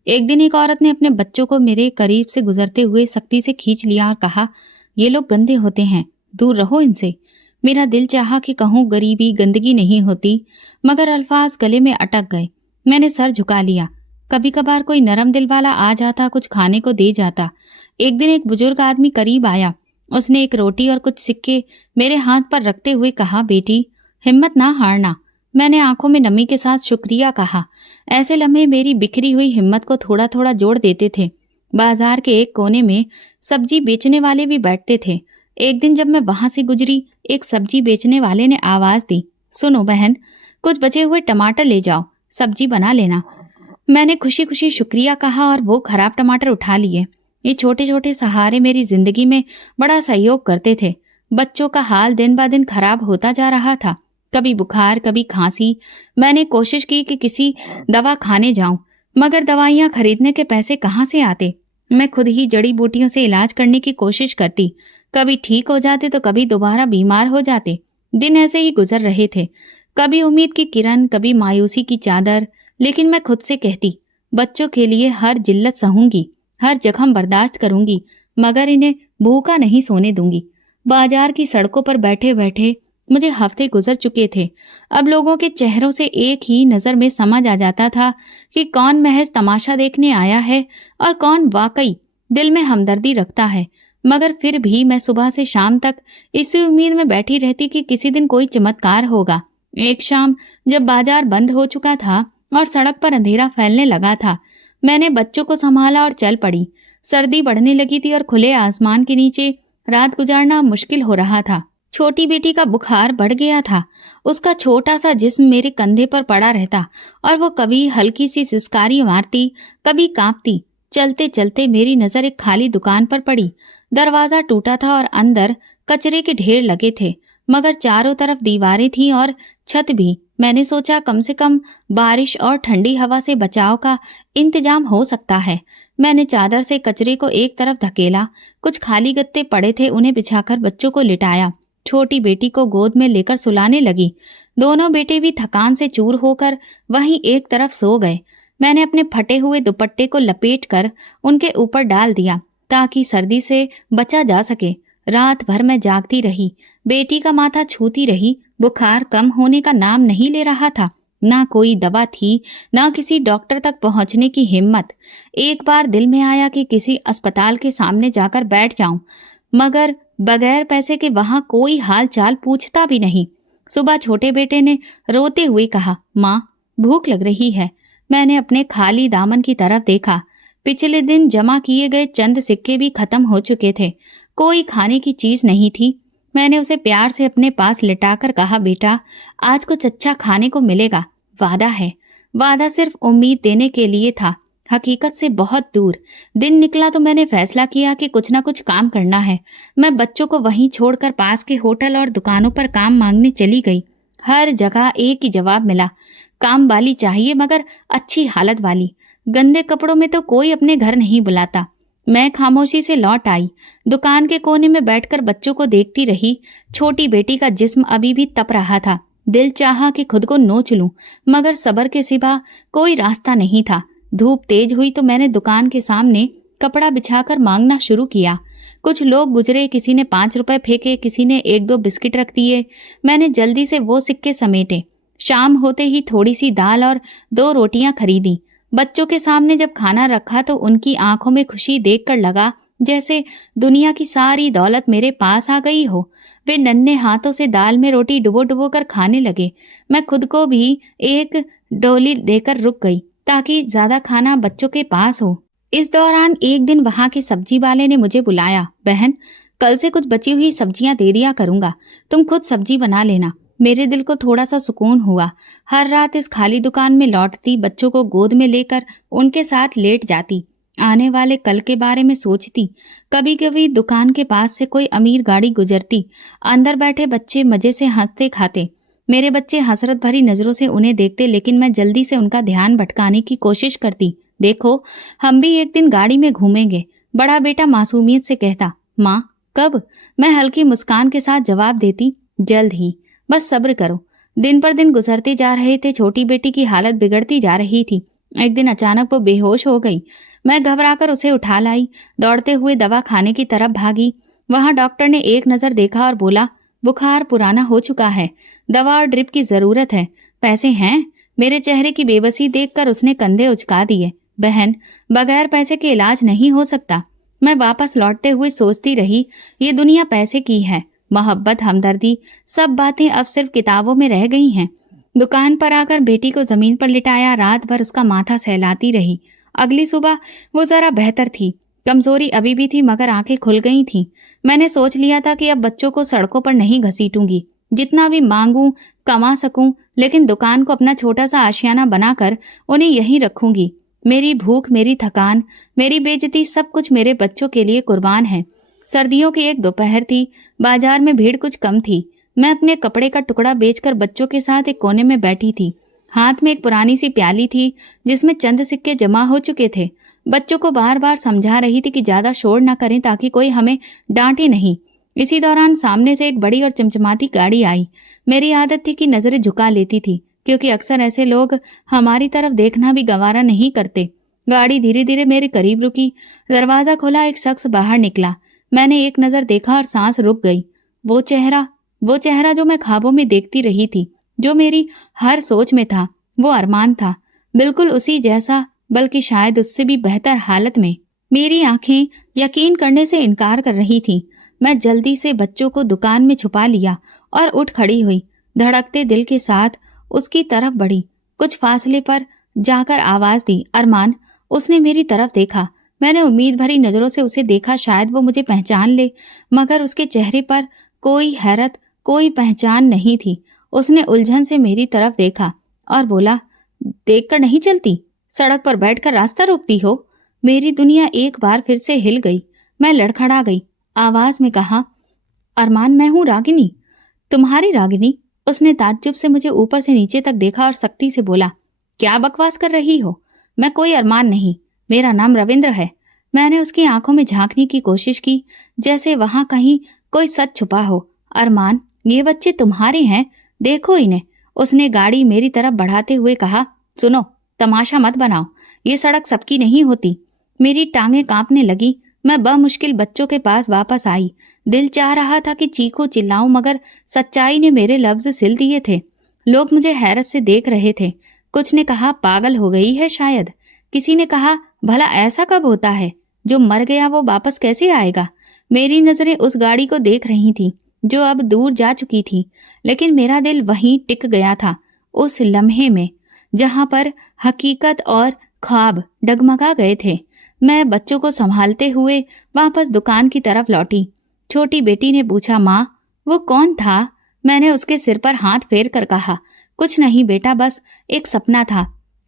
एक दिन एक औरत ने अपने बच्चों को मेरे करीब से गुजरते हुए सख्ती से खींच लिया और कहा, ये लोग गंदे होते हैं, दूर रहो इनसे। मेरा दिल चाहा कि कहूँ गरीबी गंदगी नहीं होती, मगर अल्फाज गले में अटक गए। मैंने सर झुका लिया। कभी कभार कोई नरम दिल वाला आ जाता, कुछ खाने को दे जाता। एक दिन एक बुजुर्ग आदमी करीब आया। उसने एक रोटी और कुछ सिक्के मेरे हाथ पर रखते हुए कहा, बेटी हिम्मत ना हारना। मैंने आंखों में नमी के साथ शुक्रिया कहा। ऐसे लम्हे मेरी बिखरी हुई हिम्मत को थोड़ा थोड़ा जोड़ देते थे। बाजार के एक कोने में सब्जी बेचने वाले भी बैठते थे। एक दिन जब मैं वहां से गुजरी, एक सब्जी बेचने वाले ने आवाज दी, सुनो बहन, कुछ बचे हुए टमाटर ले जाओ, सब्जी बना लेना। मैंने खुशी खुशी शुक्रिया कहा और वो खराब टमाटर उठा लिए। ये छोटे छोटे सहारे मेरी जिंदगी में बड़ा सहयोग करते थे। बच्चों का हाल दिन ब दिन खराब होता जा रहा था। कभी बुखार, कभी खांसी। मैंने कोशिश की कि किसी दवा खाने जाऊं, मगर दवाइयां खरीदने के पैसे कहाँ से आते। मैं खुद ही जड़ी बूटियों से इलाज करने की कोशिश करती। कभी ठीक हो जाते तो कभी दोबारा बीमार हो जाते। दिन ऐसे ही गुजर रहे थे, कभी उम्मीद की किरण, कभी मायूसी की चादर। लेकिन मैं खुद से कहती, बच्चों के लिए हर जिल्लत सहूंगी, हर जख्म बर्दाश्त करूंगी, मगर इन्हें भूखा नहीं सोने दूंगी। बाजार की सड़कों पर बैठे बैठे मुझे हफ्ते गुजर चुके थे। अब लोगों के चेहरों से एक ही नजर में समझ आ जाता था कि कौन महज तमाशा देखने आया है और कौन वाकई दिल में हमदर्दी रखता है। मगर फिर भी मैं सुबह से शाम तक इसी उम्मीद में बैठी रहती कि किसी दिन कोई चमत्कार होगा। एक शाम जब बाजार बंद हो चुका था और सड़क पर अंधेरा फैलने लगा था, मैंने बच्चों को संभाला और चल पड़ी। सर्दी बढ़ने लगी थी और खुले आसमान के नीचे रात गुजारना मुश्किल हो रहा था। छोटी बेटी का बुखार बढ़ गया था उसका छोटा सा जिस्म मेरे कंधे पर पड़ा रहता और वो कभी हल्की सी सिसकारी मारती, कभी कांपती। चलते चलते मेरी नजर एक खाली दुकान पर पड़ी। दरवाजा टूटा था और अंदर कचरे के ढेर लगे थे, मगर चारों तरफ दीवारें थीं और छत भी। मैंने सोचा कम से कम बारिश और ठंडी हवा से बचाव का इंतजाम हो सकता है। मैंने चादर से कचरे को एक तरफ धकेला। कुछ खाली गत्ते पड़े थे, उन्हें बिछाकर बच्चों को लिटाया। छोटी बेटी को गोद में लेकर सुलाने लगी। दोनों बेटे भी थकान से चूर होकर वहीं एक तरफ सो गए। मैंने अपने फटे हुए दुपट्टे को लपेटकर उनके ऊपर डाल दिया ताकि सर्दी से बचा जा सके। रात भर मैं जागती रही, बेटी का माथा छूती रही। बुखार कम होने का नाम नहीं ले रहा था। ना कोई दवा थी, ना किसी डॉक्टर तक पहुंचने की हिम्मत। एक बार दिल में आया कि किसी अस्पताल के सामने जाकर बैठ जाऊं, मगर बगैर पैसे के वहां कोई हाल चाल पूछता भी नहीं। सुबह छोटे बेटे ने रोते हुए कहा, माँ भूख लग रही है। मैंने अपने खाली दामन की तरफ देखा। पिछले दिन जमा किए गए चंद सिक्के भी खत्म हो चुके थे। कोई खाने की चीज नहीं थी। मैंने उसे प्यार से अपने पास लिटाकर कहा, बेटा आज कुछ अच्छा खाने को मिलेगा, वादा है। वादा सिर्फ उम्मीद देने के लिए था, हकीकत से बहुत दूर। दिन निकला तो मैंने फैसला किया कि कुछ ना कुछ काम करना है। मैं बच्चों को वहीं छोड़कर पास के होटल और दुकानों पर काम मांगने चली गई। हर जगह एक ही जवाब मिला, काम वाली चाहिए मगर अच्छी हालत वाली। गंदे कपड़ों में तो कोई अपने घर नहीं बुलाता। मैं खामोशी से लौट आई। दुकान के कोने में बैठकर बच्चों को देखती रही। छोटी बेटी का जिस्म अभी भी तप रहा था। दिल चाहा कि खुद को नोच लूं, मगर सब्र के सिवा कोई रास्ता नहीं था। धूप तेज हुई तो मैंने दुकान के सामने कपड़ा बिछाकर मांगना शुरू किया। कुछ लोग गुजरे, किसी ने 5 रुपए फेंके, किसी ने 1-2 बिस्किट रख दिए। मैंने जल्दी से वो सिक्के समेटे। शाम होते ही थोड़ी सी दाल और 2 रोटियां खरीदी। बच्चों के सामने जब खाना रखा तो उनकी आंखों में खुशी देखकर लगा जैसे दुनिया की सारी दौलत मेरे पास आ गई हो। वे नन्हे हाथों से दाल में रोटी डुबो डुबो कर खाने लगे। मैं खुद को भी एक डोली देकर रुक गई ताकि ज्यादा खाना बच्चों के पास हो। इस दौरान एक दिन वहां के सब्जी वाले ने मुझे बुलाया, बहन कल से कुछ बची हुई सब्जियां दे दिया करूंगा, तुम खुद सब्जी बना लेना। मेरे दिल को थोड़ा सा सुकून हुआ। हर रात इस खाली दुकान में लौटती, बच्चों को गोद में लेकर उनके साथ लेट जाती, आने वाले कल के बारे में सोचती। कभी कभी दुकान के पास से कोई अमीर गाड़ी गुजरती, अंदर बैठे बच्चे मजे से हंसते खाते। मेरे बच्चे हसरत भरी नजरों से उन्हें देखते, लेकिन मैं जल्दी से उनका ध्यान भटकाने की कोशिश करती। देखो हम भी एक दिन गाड़ी में घूमेंगे, बड़ा बेटा मासूमियत से कहता। माँ कब? मैं हल्की मुस्कान के साथ जवाब देती, जल्द ही, बस सब्र करो। दिन पर दिन गुजरते जा रहे थे। छोटी बेटी की हालत बिगड़ती जा रही थी। एक दिन अचानक वो बेहोश हो गई। मैं घबराकर उसे उठा लाई, दौड़ते हुए दवा खाने की तरफ भागी। वहां डॉक्टर ने एक नजर देखा और बोला, बुखार पुराना हो चुका है, दवा और ड्रिप की जरूरत है। पैसे हैं? मेरे चेहरे की बेबसी देखकर उसने कंधे उचका दिए। बहन बगैर पैसे के इलाज नहीं हो सकता। मैं वापस लौटते हुए सोचती रही, ये दुनिया पैसे की है। मोहब्बत, हमदर्दी, सब बातें अब सिर्फ किताबों में रह गई हैं। दुकान पर आकर बेटी को जमीन पर लिटाया। रात भर उसका माथा सहलाती रही। अगली सुबह वो जरा बेहतर थी। कमजोरी अभी भी थी मगर आंखें खुल गई थीं। मैंने सोच लिया था कि अब बच्चों को सड़कों पर नहीं घसीटूंगी। जितना भी मांगूं कमा सकूं, लेकिन दुकान को अपना छोटा सा आशियाना बनाकर उन्हें यहीं रखूंगी। मेरी भूख, मेरी थकान, मेरी बेइज्जती, सब कुछ मेरे बच्चों के लिए कुर्बान है। सर्दियों की एक दोपहर थी। बाजार में भीड़ कुछ कम थी। मैं अपने कपड़े का टुकड़ा बेचकर बच्चों के साथ एक कोने में बैठी थी। हाथ में एक पुरानी सी प्याली थी जिसमें चंद सिक्के जमा हो चुके थे। बच्चों को बार बार समझा रही थी कि ज्यादा शोर न करें ताकि कोई हमें डांटे नहीं। इसी दौरान सामने से एक बड़ी और चमचमाती गाड़ी आई। मेरी आदत थी कि नजरें झुका लेती थी, क्योंकि अक्सर ऐसे लोग हमारी तरफ देखना भी गवारा नहीं करते। गाड़ी धीरे धीरे मेरे करीब रुकी। दरवाजा खोला, एक शख्स बाहर निकला। मैंने एक नजर देखा और सांस रुक गई। वो चेहरा जो मैं ख्वाबों में देखती रही थी, जो मेरी हर सोच में था, वो अरमान था, बिल्कुल उसी जैसा, बल्कि शायद उससे भी बेहतर हालत में। मेरी आंखें यकीन करने से इनकार कर रही थीं। मैं जल्दी से बच्चों को दुकान में छुपा लिया और उठ खड़ी हुई। धड़कते दिल के साथ उसकी तरफ बढ़ी। कुछ फासले पर जाकर आवाज दी, अरमान। उसने मेरी तरफ देखा। मैंने उम्मीद भरी नजरों से उसे देखा, शायद वो मुझे पहचान ले, मगर उसके चेहरे पर कोई हैरत, कोई पहचान नहीं थी। उसने उलझन से मेरी तरफ देखा और बोला, देखकर नहीं चलती, सड़क पर बैठकर रास्ता रोकती हो। मेरी दुनिया एक बार फिर से हिल गई। मैं लड़खड़ा गई। आवाज में कहा, अरमान, मैं हूं रागिनी, तुम्हारी रागिनी। उसने ताज्जुब से मुझे ऊपर से नीचे तक देखा और सख्ती से बोला, क्या बकवास कर रही हो? मैं कोई अरमान नहीं, मेरा नाम रविंद्र है। मैंने उसकी आंखों में झांकने की कोशिश की, जैसे वहां कहीं कोई सच छुपा हो। अरमान, ये बच्चे तुम्हारे हैं, देखो इन्हें। उसने गाड़ी मेरी तरफ बढ़ाते हुए कहा, सुनो, तमाशा मत बनाओ, ये सड़क सबकी नहीं होती। मेरी टांगें कांपने लगी। मैं बमुश्किल बच्चों के पास वापस आई। दिल चाह रहा था कि चीखूं चिल्लाऊं, मगर सच्चाई ने मेरे लफ्ज सिल दिए थे। लोग मुझे हैरत से देख रहे थे। कुछ ने कहा, पागल हो गई है शायद। किसी ने कहा, भला ऐसा कब होता है? जो मर गया वो वापस कैसे आएगा? मेरी नजरें उस गाड़ी को देख रही थी जो अब दूर जा चुकी थी, लेकिन मेरा दिल वहीं टिक गया था, उस लम्हे में जहां पर हकीकत और ख्वाब डगमगा गए थे। मैं बच्चों को संभालते हुए वापस दुकान की तरफ लौटी। छोटी बेटी ने पूछा, माँ, वो कौन था? मैंने उसके सिर पर हाथ फेर कर कहा, कुछ नहीं बेटा, बस एक सपना था।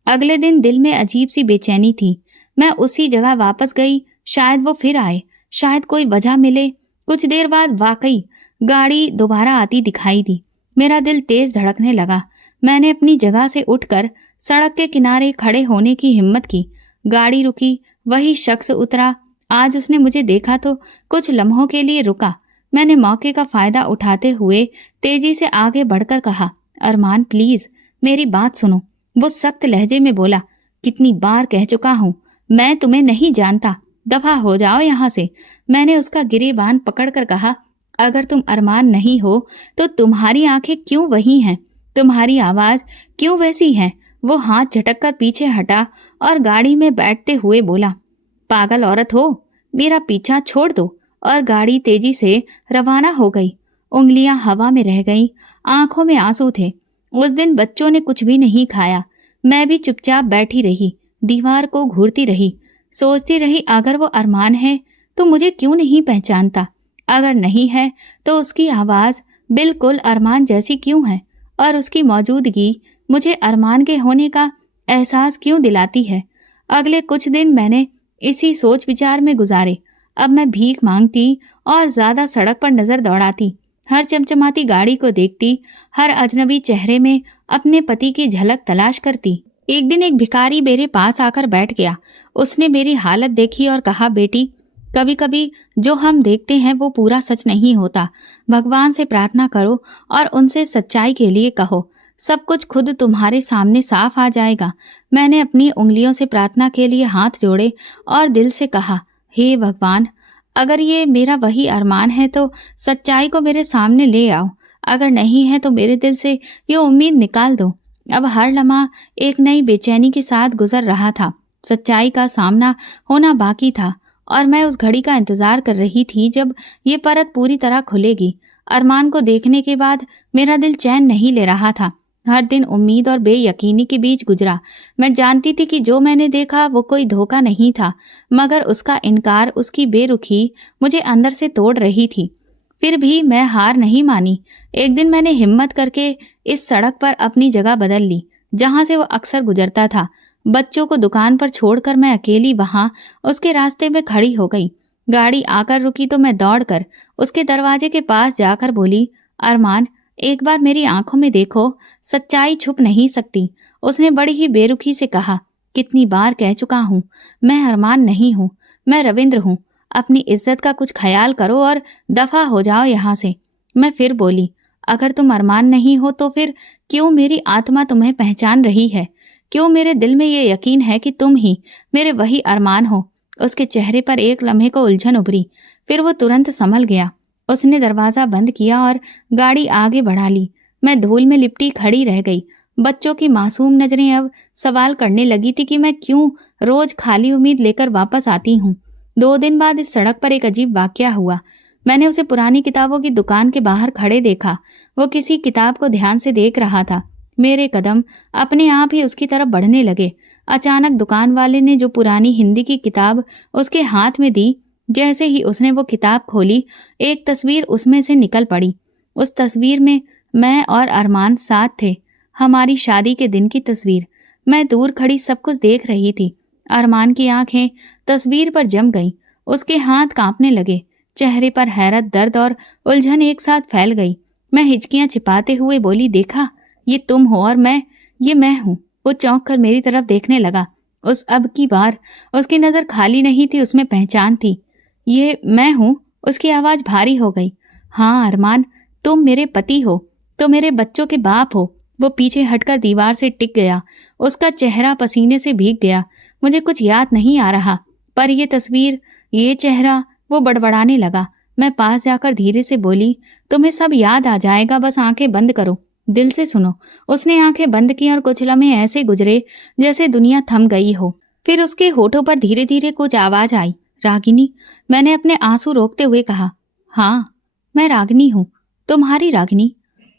अगले दिन दिल में अजीब सी बेचैनी थी। मैं उसी जगह वापस गई। शायद वो फिर आए, शायद कोई वजह मिले। कुछ देर बाद वाकई गाड़ी दोबारा आती दिखाई दी। मेरा दिल तेज धड़कने लगा। मैंने अपनी जगह से उठकर सड़क के किनारे खड़े होने की हिम्मत की। गाड़ी रुकी। वही शख्स उतरा। आज उसने मुझे देखा तो कुछ लम्हों के लिए रुका। मैंने मौके का फायदा उठाते हुए तेजी से आगे बढ़कर कहा, अरमान, प्लीज मेरी बात सुनो। वो सख्त लहजे में बोला, कितनी बार कह चुका हूं, मैं तुम्हें नहीं जानता, दफा हो जाओ यहाँ से। मैंने उसका गिरेबान पकड़कर कहा, अगर तुम अरमान नहीं हो तो तुम्हारी आंखें क्यों वही हैं? तुम्हारी आवाज क्यों वैसी है? वो हाथ झटक कर पीछे हटा और गाड़ी में बैठते हुए बोला, पागल औरत हो, मेरा पीछा छोड़ दो। और गाड़ी तेजी से रवाना हो गई। उंगलियां हवा में रह गईं, आंखों में आंसू थे। उस दिन बच्चों ने कुछ भी नहीं खाया। मैं भी चुपचाप बैठी रही, दीवार को घूरती रही, सोचती रही, अगर वो अरमान है तो मुझे क्यों नहीं पहचानता? अगर नहीं है तो उसकी आवाज बिल्कुल अरमान जैसी क्यों है? और उसकी मौजूदगी मुझे अरमान के होने का एहसास क्यों दिलाती है? अगले कुछ दिन मैंने इसी सोच विचार में गुजारे। अब मैं भीख मांगती और ज्यादा सड़क पर नजर दौड़ाती, हर चमचमाती गाड़ी को देखती, हर अजनबी चेहरे में अपने पति की झलक तलाश करती। एक दिन एक भिखारी मेरे पास आकर बैठ गया। उसने मेरी हालत देखी और कहा, बेटी, कभी कभी जो हम देखते हैं वो पूरा सच नहीं होता। भगवान से प्रार्थना करो और उनसे सच्चाई के लिए कहो, सब कुछ खुद तुम्हारे सामने साफ आ जाएगा। मैंने अपनी उंगलियों से प्रार्थना के लिए हाथ जोड़े और दिल से कहा, हे भगवान, अगर ये मेरा वही अरमान है तो सच्चाई को मेरे सामने ले आओ। अगर नहीं है तो मेरे दिल से ये उम्मीद निकाल दो। अब हर लम्हा एक नई बेचैनी के साथ गुजर रहा था। सच्चाई का सामना होना बाकी था और मैं उस घड़ी का इंतजार कर रही थी जब ये परत पूरी तरह खुलेगी। अरमान को देखने के बाद मेरा दिल चैन नहीं ले रहा था। हर दिन उम्मीद और बेयकीनी के बीच गुजरा। मैं जानती थी कि जो मैंने देखा वो कोई धोखा नहीं था, मगर उसका इनकार, उसकी बेरुखी मुझे अंदर से तोड़ रही थी। फिर भी मैं हार नहीं मानी। एक दिन मैंने हिम्मत करके इस सड़क पर अपनी जगह बदल ली जहां से वो अक्सर गुजरता था। बच्चों को दुकान पर छोड़कर मैं अकेली वहां उसके रास्ते में खड़ी हो गई। गाड़ी आकर रुकी तो मैं दौड़कर उसके दरवाजे के पास जाकर बोली, अरमान, एक बार मेरी आंखों में देखो, सच्चाई छुप नहीं सकती। उसने बड़ी ही बेरुखी से कहा, कितनी बार कह चुका हूँ, मैं अरमान नहीं हूँ, मैं रविंद्र हूँ। अपनी इज्जत का कुछ ख्याल करो और दफा हो जाओ यहाँ से। मैं फिर बोली, अगर तुम अरमान नहीं हो तो फिर क्यों मेरी आत्मा तुम्हें पहचान रही है? क्यों मेरे दिल में ये यकीन है कि तुम ही मेरे वही अरमान हो? उसके चेहरे पर एक लम्हे को उलझन उभरी, फिर वो तुरंत संभल गया। उसने दरवाजा बंद किया और गाड़ी आगे बढ़ा ली। मैं धूल में लिपटी खड़ी रह गई। बच्चों की मासूम नजरें अब सवाल करने लगी थी कि मैं क्यों रोज खाली उम्मीद लेकर वापस आती हूँ। 2 दिन बाद इस सड़क पर एक अजीब वाकया हुआ। मैंने उसे पुरानी किताबों की दुकान के बाहर खड़े देखा। वो किसी किताब को ध्यान से देख रहा था। मेरे कदम अपने आप ही उसकी तरफ बढ़ने लगे। अचानक दुकान वाले ने जो पुरानी हिंदी की किताब उसके हाथ में दी, जैसे ही उसने वो किताब खोली, एक तस्वीर उसमें से निकल पड़ी। उस तस्वीर में मैं और अरमान साथ थे। हमारी शादी के दिन की तस्वीर। मैं दूर खड़ी सब कुछ देख रही थी। अरमान की आंखें तस्वीर पर जम गईं। उसके हाथ कांपने लगे। चेहरे पर हैरत, दर्द और उलझन एक साथ फैल गई। मैं हिचकियां छिपाते हुए बोली, देखा, ये तुम हो और ये मैं हूं। वो चौंक कर मेरी तरफ देखने लगा। उस अब की बार उसकी नजर खाली नहीं थी, उसमें पहचान थी। ये मैं हूं। उसकी आवाज भारी हो गई। हाँ अरमान, तुम मेरे पति हो, तुम मेरे बच्चों के बाप हो। वो पीछे हटकर दीवार से टिक गया। उसका चेहरा पसीने से भीग गया। मुझे कुछ याद नहीं आ रहा, पर ये तस्वीर, ये चेहरा। वो बड़बड़ाने लगा। मैं पास जाकर धीरे से बोली, तुम्हें सब याद आ जाएगा, बस आंखें बंद करो, दिल से सुनो। उसने आंखें बंद की और कुछ लम्हे ऐसे गुजरे जैसे दुनिया थम गई हो। फिर उसके होठों पर धीरे धीरे कुछ आवाज आई, रागिनी। मैंने अपने आंसू रोकते हुए कहा, हाँ मैं रागिनी हूँ, तुम्हारी रागिनी।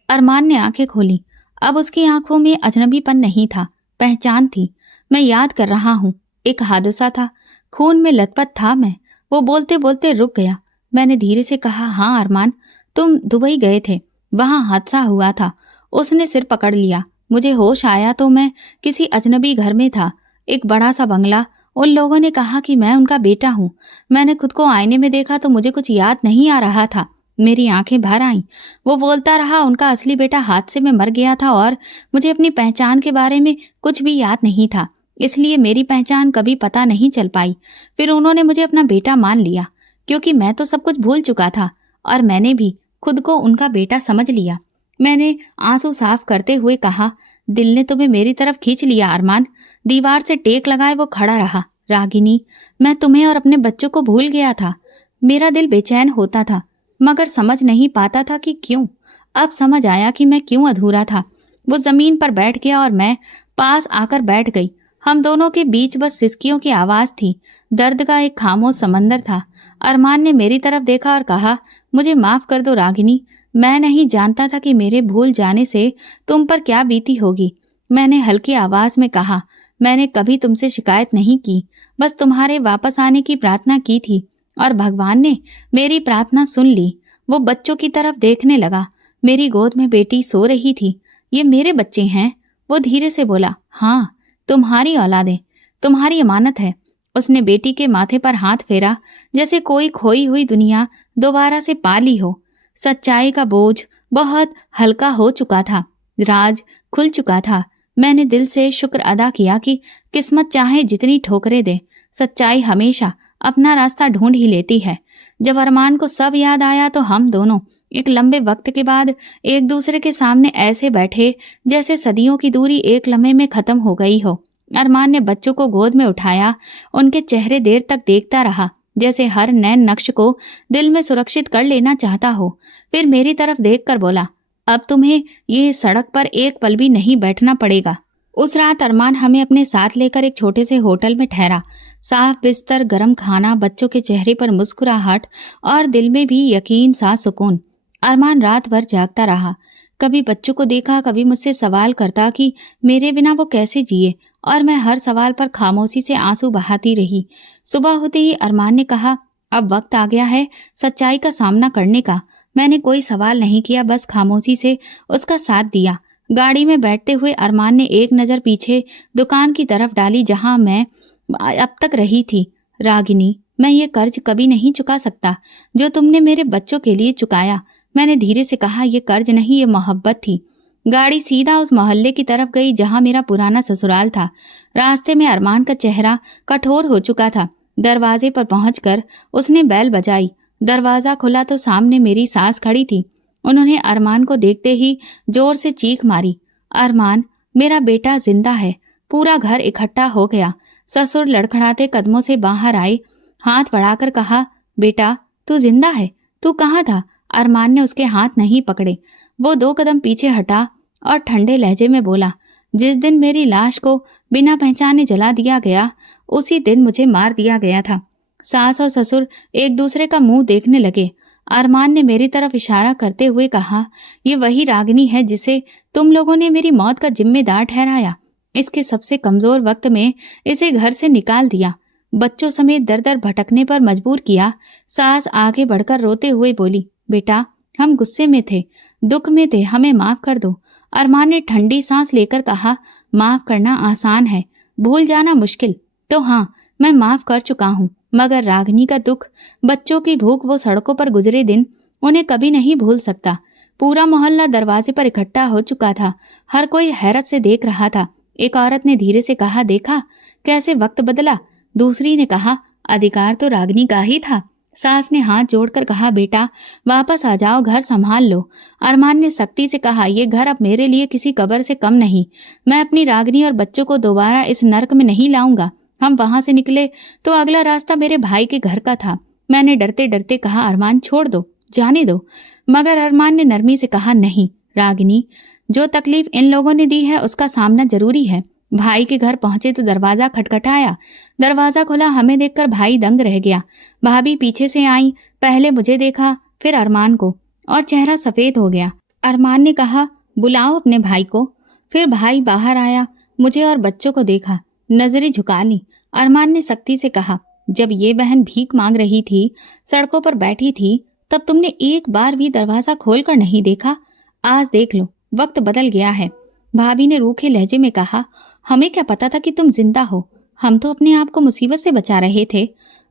अरमान ने आंखें खोली। अब उसकी आंखों में अजनबीपन नहीं था, पहचान थी। मैं याद कर रहा हूँ, एक हादसा था, खून में लथपथ था मैं। वो बोलते बोलते रुक गया। मैंने धीरे से कहा, हाँ अरमान, तुम दुबई गए थे, वहां हादसा हुआ था। उसने सिर पकड़ लिया। मुझे होश आया तो मैं किसी अजनबी घर में था, एक बड़ा सा बंगला। उन लोगों ने कहा कि मैं उनका बेटा हूँ। मैंने खुद को आईने में देखा तो मुझे कुछ याद नहीं आ रहा था। मेरी आंखें भर आईं। वो बोलता रहा, उनका असली बेटा हादसे में मर गया था और मुझे अपनी पहचान के बारे में कुछ भी याद नहीं था, इसलिए मेरी पहचान कभी पता नहीं चल पाई। फिर उन्होंने मुझे अपना बेटा मान लिया, क्योंकि मैं तो सब कुछ भूल चुका था और मैंने भी खुद को उनका बेटा समझ लिया। मैंने आंसू साफ करते हुए कहा, दिल ने तुम्हें मेरी तरफ खींच लिया अरमान। दीवार से टेक लगाए वो खड़ा रहा। रागिनी, मैं तुम्हें और अपने बच्चों को भूल गया था। मेरा दिल बेचैन होता था, मगर समझ नहीं पाता था कि क्यों। अब समझ आया कि मैं क्यों अधूरा था। वो जमीन पर बैठ गया और मैं पास आकर बैठ गई। हम दोनों के बीच बस सिसकियों की आवाज थी। दर्द का एक खामोश समंदर था। अरमान ने मेरी तरफ देखा और कहा, मुझे माफ कर दो रागिनी, मैं नहीं जानता था कि मेरे भूल जाने से तुम पर क्या बीती होगी। मैंने हल्की आवाज में कहा, मैंने कभी तुमसे शिकायत नहीं की, बस तुम्हारे वापस आने की प्रार्थना की थी और भगवान ने मेरी प्रार्थना सुन ली। वो बच्चों की तरफ देखने लगा। मेरी गोद में बेटी सो रही थी। ये मेरे बच्चे हैं, वो धीरे से बोला। हाँ, तुम्हारी औलादें, तुम्हारी अमानत है। उसने बेटी के माथे पर हाथ फेरा, जैसे कोई खोई हुई दुनिया दोबारा से पा ली हो। सच्चाई का बोझ बहुत हल्का हो चुका था। राज खुल चुका था। मैंने दिल से शुक्र अदा किया कि किस्मत चाहे जितनी ठोकरें दे, सच्चाई हमेशा अपना रास्ता ढूंढ ही लेती है। जब अरमान को सब याद आया तो हम दोनों एक लंबे वक्त के बाद एक दूसरे के सामने ऐसे बैठे जैसे सदियों की दूरी एक लम्हे में खत्म हो गई हो। अरमान ने बच्चों को गोद में उठाया। उनके चेहरे देर तक देखता रहा, जैसे हर नैन नक्श को दिल में सुरक्षित कर लेना चाहता हो। फिर मेरी तरफ देखकर बोला, अब तुम्हें ये सड़क पर एक पल भी नहीं बैठना पड़ेगा। उस रात अरमान हमें अपने साथ लेकर एक छोटे से होटल में ठहरा। साफ बिस्तर, गरम खाना, बच्चों के चेहरे पर मुस्कुराहट और दिल में भी यकीन सा सुकून। अरमान रात भर जागता रहा। कभी बच्चों को देखा, कभी मुझसे सवाल करता कि मेरे बिना वो कैसे जिए, और मैं हर सवाल पर खामोशी से आंसू बहाती रही। सुबह होते ही अरमान ने कहा, अब वक्त आ गया है सच्चाई का सामना करने का। मैंने कोई सवाल नहीं किया, बस खामोशी से उसका साथ दिया। गाड़ी में बैठते हुए अरमान ने एक नज़र पीछे दुकान की तरफ डाली जहां मैं अब तक रही थी। रागिनी, मैं ये कर्ज कभी नहीं चुका सकता जो तुमने मेरे बच्चों के लिए चुकाया। मैंने धीरे से कहा, ये कर्ज नहीं, ये मोहब्बत थी। गाड़ी सीधा उस मोहल्ले की तरफ गई जहां मेरा पुराना ससुराल था। रास्ते में अरमान का चेहरा कठोर हो चुका था। दरवाजे पर पहुंचकर उसने बैल बजाई। दरवाजा खुला तो सामने मेरी सास खड़ी थी। उन्होंने अरमान को देखते ही जोर से चीख मारी, अरमान, मेरा बेटा जिंदा है। पूरा घर इकट्ठा हो गया। ससुर लड़खड़ाते कदमों से बाहर आए, हाथ बढ़ाकर कहा, बेटा तू जिंदा है, तू कहाँ था? अरमान ने उसके हाथ नहीं पकड़े। वो 2 कदम पीछे हटा और ठंडे लहजे में बोला, जिस दिन मेरी लाश को बिना पहचाने जला दिया गया, उसी दिन मुझे मार दिया गया था। सास और ससुर एक दूसरे का मुंह देखने लगे। अरमान ने मेरी तरफ इशारा करते हुए कहा, ये वही रागिनी है जिसे तुम लोगों ने मेरी मौत का जिम्मेदार ठहराया। इसके सबसे कमजोर वक्त में इसे घर से निकाल दिया, बच्चों समेत दर दर भटकने पर मजबूर किया। सास आगे बढ़कर रोते हुए बोली, बेटा हम गुस्से में थे, दुख में थे, हमें माफ कर दो। अरमान ने ठंडी सांस लेकर कहा, माफ करना आसान है, भूल जाना मुश्किल। तो हाँ, मैं माफ कर चुका हूँ, मगर रागिनी का दुख, बच्चों की भूख, वो सड़कों पर गुजरे दिन उन्हें कभी नहीं भूल सकता। पूरा मोहल्ला दरवाजे पर इकट्ठा हो चुका था, हर कोई हैरत से देख रहा था। एक औरत ने धीरे से कहा, देखा कैसे वक्त बदला। दूसरी ने कहा, अधिकार तो रागिनी का ही था। सास ने हाथ जोड़कर कहा, बेटा वापस आ जाओ, घर संभाल लो। अरमान ने सख्ती से कहा, ये घर अब मेरे लिए किसी कब्र से कम नहीं। मैं अपनी रागिनी और बच्चों को दोबारा इस नर्क में नहीं लाऊंगा। हम वहां से निकले तो अगला रास्ता मेरे भाई के घर का था। मैंने डरते डरते कहा, अरमान छोड़ दो, जाने दो। मगर अरमान ने नरमी से कहा, नहीं रागिनी, जो तकलीफ इन लोगों ने दी है उसका सामना जरूरी है। भाई के घर पहुंचे तो दरवाजा खटखटाया। दरवाजा खुला, हमें देखकर भाई दंग रह गया। भाभी पीछे से आई, पहले मुझे देखा, फिर अरमान को, और चेहरा सफेद हो गया। अरमान ने कहा, बुलाओ अपने भाई को। फिर भाई बाहर आया, मुझे और बच्चों को देखा, नजरें झुका ली। अरमान ने सख्ती से कहा, जब ये बहन भीख मांग रही थी, सड़कों पर बैठी थी, तब तुमने एक बार भी दरवाजा खोलकर नहीं देखा। आज देख लो, वक्त बदल गया है। भाभी ने रूखे लहजे में कहा, हमें क्या पता था कि तुम जिंदा हो, हम तो अपने आप को मुसीबत से बचा रहे थे।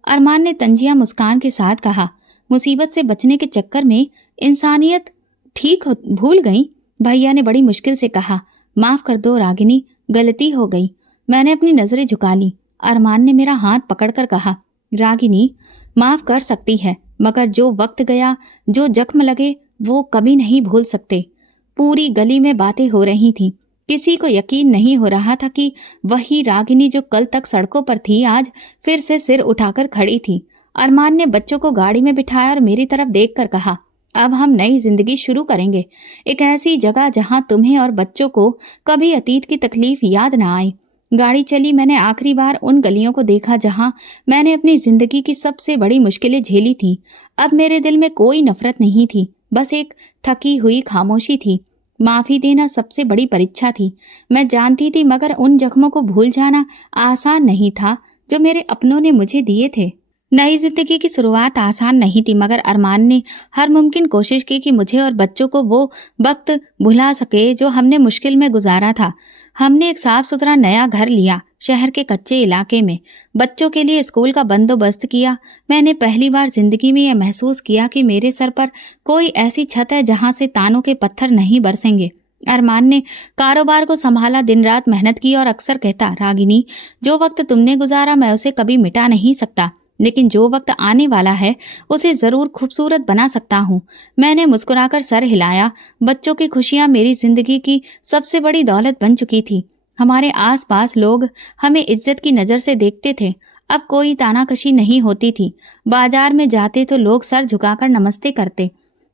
अरमान ने तंजिया मुस्कान के साथ कहा, मुसीबत से बचने के चक्कर में इंसानियत भूल गई। भैया ने बड़ी मुश्किल से कहा, माफ कर दो रागिनी, गलती हो गई। मैंने अपनी नजरें झुका ली। अरमान ने मेरा हाथ पकड़कर कहा, रागिनी माफ कर सकती है, मगर जो वक्त गया, जो जख्म लगे, वो कभी नहीं भूल सकते। पूरी गली में बातें हो रही थीं। किसी को यकीन नहीं हो रहा था कि वही रागिनी जो कल तक सड़कों पर थी, आज फिर से सिर उठाकर खड़ी थी। अरमान ने बच्चों को गाड़ी में बिठाया और मेरी तरफ देखकर कहा, अब हम नई जिंदगी शुरू करेंगे, एक ऐसी जगह जहां तुम्हें और बच्चों को कभी अतीत की तकलीफ याद ना आए। गाड़ी चली। मैंने आखिरी बार उन गलियों को देखा जहां मैंने अपनी जिंदगी की सबसे बड़ी मुश्किलें झेली थी। अब मेरे दिल में कोई नफरत नहीं थी, बस एक थकी हुई खामोशी थी। माफी देना सबसे बड़ी परीक्षा थी, मैं जानती थी, मगर उन जख्मों को भूल जाना आसान नहीं था जो मेरे अपनों ने मुझे दिए थे। नई जिंदगी की शुरुआत आसान नहीं थी, मगर अरमान ने हर मुमकिन कोशिश की कि मुझे और बच्चों को वो वक्त भुला सके जो हमने मुश्किल में गुजारा था। हमने एक साफ सुथरा नया घर लिया, शहर के कच्चे इलाके में। बच्चों के लिए स्कूल का बंदोबस्त किया। मैंने पहली बार जिंदगी में यह महसूस किया कि मेरे सर पर कोई ऐसी छत है जहां से तानों के पत्थर नहीं बरसेंगे। अरमान ने कारोबार को संभाला, दिन रात मेहनत की और अक्सर कहता, रागिनी जो वक्त तुमने गुजारा मैं उसे कभी मिटा नहीं सकता, लेकिन जो वक्त आने वाला है उसे जरूर खूबसूरत बना सकता हूँ। मैंने मुस्कुराकर सर हिलाया। बच्चों की खुशियां मेरी जिंदगी की सबसे बड़ी दौलत बन चुकी थी। हमारे आसपास लोग हमें इज्जत की नजर से देखते थे। अब कोई तानाकशी नहीं होती थी। बाजार में जाते तो लोग सर झुकाकर नमस्ते करते।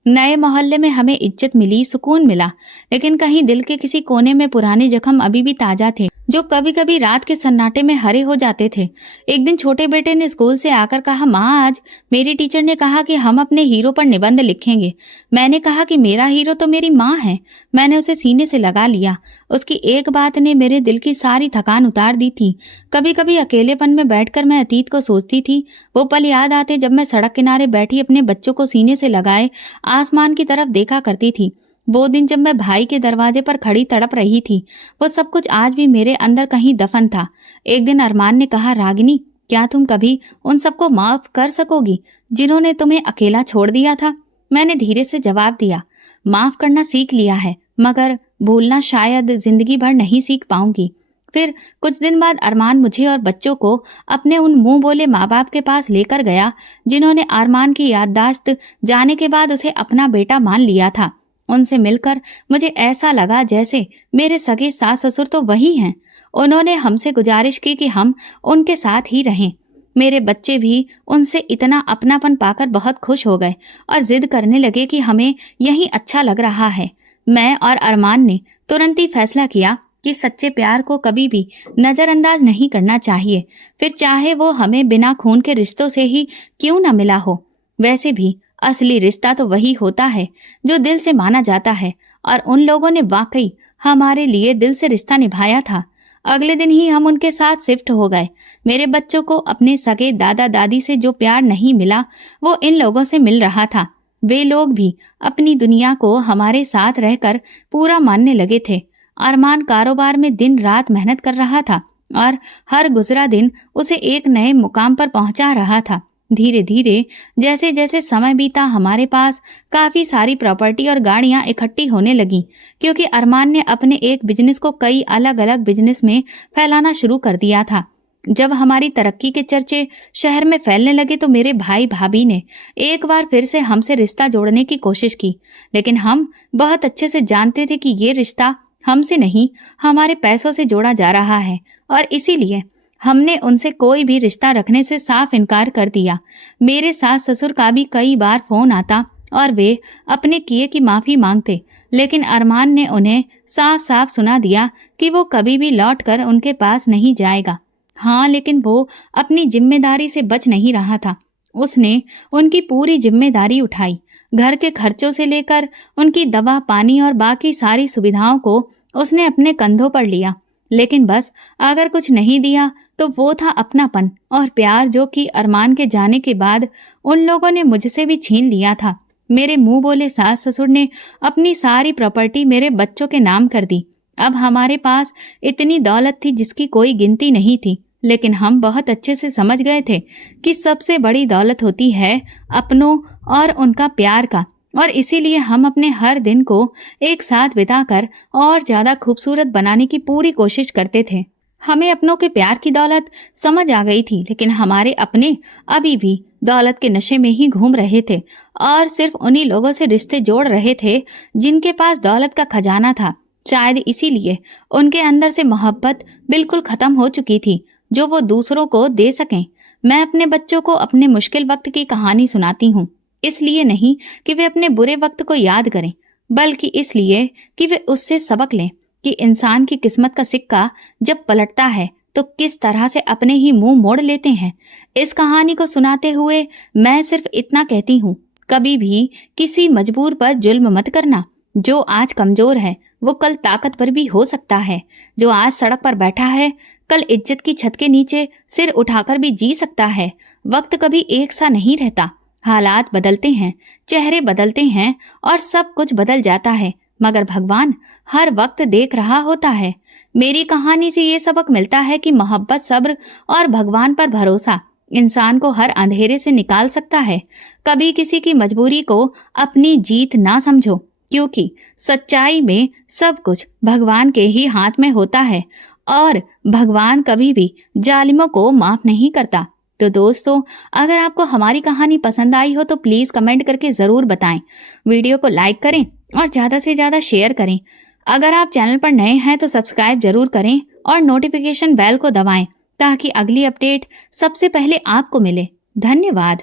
नए मोहल्ले में हमें इज्जत मिली, सुकून मिला, लेकिन कहीं दिल के किसी कोने में पुराने जख्म अभी भी ताजा थे, जो कभी कभी रात के सन्नाटे में हरे हो जाते थे। एक दिन छोटे बेटे ने स्कूल से आकर कहा, माँ आज मेरी टीचर ने कहा कि हम अपने हीरो पर निबंध लिखेंगे। मैंने कहा कि मेरा हीरो तो मेरी माँ है। मैंने उसे सीने से लगा लिया। उसकी एक बात ने मेरे दिल की सारी थकान उतार दी थी। कभी कभी अकेलेपन में बैठकर मैं अतीत को सोचती थी। वो पल याद आते जब मैं सड़क किनारे बैठी अपने बच्चों को सीने से लगाए आसमान की तरफ देखा करती थी। वो दिन जब मैं भाई के दरवाजे पर खड़ी तड़प रही थी, वो सब कुछ आज भी मेरे अंदर कहीं दफन था। एक दिन अरमान ने कहा, रागिनी क्या तुम कभी उन सबको माफ कर सकोगी जिन्होंने तुम्हें अकेला छोड़ दिया था? मैंने धीरे से जवाब दिया, माफ करना सीख लिया है, मगर भूलना शायद जिंदगी भर नहीं सीख पाऊंगी। फिर कुछ दिन बाद अरमान मुझे और बच्चों को अपने उन मुंह बोले माँ बाप के पास लेकर गया जिन्होंने अरमान की याददाश्त जाने के बाद उसे अपना बेटा मान लिया था। उनसे मिलकर मुझे ऐसा लगा जैसे मेरे सगे सास ससुर तो वही हैं। उन्होंने हमसे गुजारिश की कि हम उनके साथ ही रहें। मेरे बच्चे भी उनसे इतना अपनापन पाकर बहुत खुश हो गए और जिद करने लगे कि हमें यहीं अच्छा लग रहा है। मैं और अरमान ने तुरंत ही फैसला किया कि सच्चे प्यार को कभी भी नजरअंदाज नहीं करना चाहिए, फिर चाहे वो हमें बिना खून के रिश्तों से ही क्यों न मिला हो। वैसे भी असली रिश्ता तो वही होता है जो दिल से माना जाता है, और उन लोगों ने वाकई हमारे लिए दिल से रिश्ता निभाया था। अगले दिन ही हम उनके साथ शिफ्ट हो गए। मेरे बच्चों को अपने सगे दादा दादी से जो प्यार नहीं मिला वो इन लोगों से मिल रहा था। वे लोग भी अपनी दुनिया को हमारे साथ रहकर पूरा मानने लगे थे। अरमान कारोबार में दिन रात मेहनत कर रहा था और हर गुजरा दिन उसे एक नए मुकाम पर पहुंचा रहा था। धीरे धीरे जैसे जैसे समय बीता, हमारे पास काफी सारी प्रॉपर्टी और गाड़ियां इकट्ठी होने लगी, क्योंकि अरमान ने अपने एक बिजनेस को कई अलग अलग बिजनेस में फैलाना शुरू कर दिया था। जब हमारी तरक्की के चर्चे शहर में फैलने लगे तो मेरे भाई भाभी ने एक बार फिर से हमसे रिश्ता जोड़ने की कोशिश की, लेकिन हम बहुत अच्छे से जानते थे कि ये रिश्ता हमसे नहीं, हमारे पैसों से जोड़ा जा रहा है, और इसीलिए हमने उनसे कोई भी रिश्ता रखने से साफ इनकार कर दिया। मेरे सास ससुर का भी कई बार फोन आता और वे अपने किए की माफी मांगते, लेकिन अरमान ने उन्हें साफ साफ सुना दिया कि वो कभी भी लौट कर उनके पास नहीं जाएगा। हाँ, लेकिन वो अपनी जिम्मेदारी से बच नहीं रहा था। उसने उनकी पूरी जिम्मेदारी उठाई। घर के खर्चों से लेकर उनकी दवा पानी और बाकी सारी सुविधाओं को उसने अपने कंधों पर लिया। लेकिन बस अगर कुछ नहीं दिया तो वो था अपनापन और प्यार, जो कि अरमान के जाने के बाद उन लोगों ने मुझसे भी छीन लिया था। मेरे मुंह बोले सास ससुर ने अपनी सारी प्रॉपर्टी मेरे बच्चों के नाम कर दी। अब हमारे पास इतनी दौलत थी जिसकी कोई गिनती नहीं थी, लेकिन हम बहुत अच्छे से समझ गए थे कि सबसे बड़ी दौलत होती है अपनों और उनका प्यार का, और इसीलिए हम अपने हर दिन को एक साथ बिताकर और ज्यादा खूबसूरत बनाने की पूरी कोशिश करते थे। हमें अपनों के प्यार की दौलत समझ आ गई थी, लेकिन हमारे अपने अभी भी दौलत के नशे में ही घूम रहे थे और सिर्फ उन्हीं लोगों से रिश्ते जोड़ रहे थे जिनके पास दौलत का खजाना था। शायद इसीलिए उनके अंदर से मोहब्बत बिल्कुल खत्म हो चुकी थी जो वो दूसरों को दे सकें। मैं अपने बच्चों को अपने मुश्किल वक्त की कहानी सुनाती हूँ, इसलिए नहीं कि वे अपने बुरे वक्त को याद करें, बल्कि इसलिए कि वे उससे सबक लें कि इंसान की किस्मत का सिक्का जब पलटता है तो किस तरह से अपने ही मुंह मोड़ लेते हैं। इस कहानी को सुनाते हुए मैं सिर्फ इतना कहती हूँ, कभी भी किसी मजबूर पर जुल्म मत करना। जो आज कमजोर है वो कल ताकतवर भी हो सकता है। जो आज सड़क पर बैठा है कल इज्जत की छत के नीचे सिर उठाकर भी जी सकता है। वक्त कभी एक सा नहीं रहता, हालात बदलते हैं, चेहरे बदलते हैं और सब कुछ बदल जाता है, मगर भगवान हर वक्त देख रहा होता है। मेरी कहानी से ये सबक मिलता है कि मोहब्बत, सब्र और भगवान पर भरोसा इंसान को हर अंधेरे से निकाल सकता है। कभी किसी की मजबूरी को अपनी जीत ना समझो, क्योंकि सच्चाई में सब कुछ भगवान के ही हाथ में होता है और भगवान कभी भी जालिमों को माफ नहीं करता। तो दोस्तों, अगर आपको हमारी कहानी पसंद आई हो तो प्लीज कमेंट करके जरूर बताएं। वीडियो को लाइक करें और ज्यादा से ज्यादा शेयर करें। अगर आप चैनल पर नए हैं तो सब्सक्राइब जरूर करें और नोटिफिकेशन बेल को दबाएं ताकि अगली अपडेट सबसे पहले आपको मिले। धन्यवाद।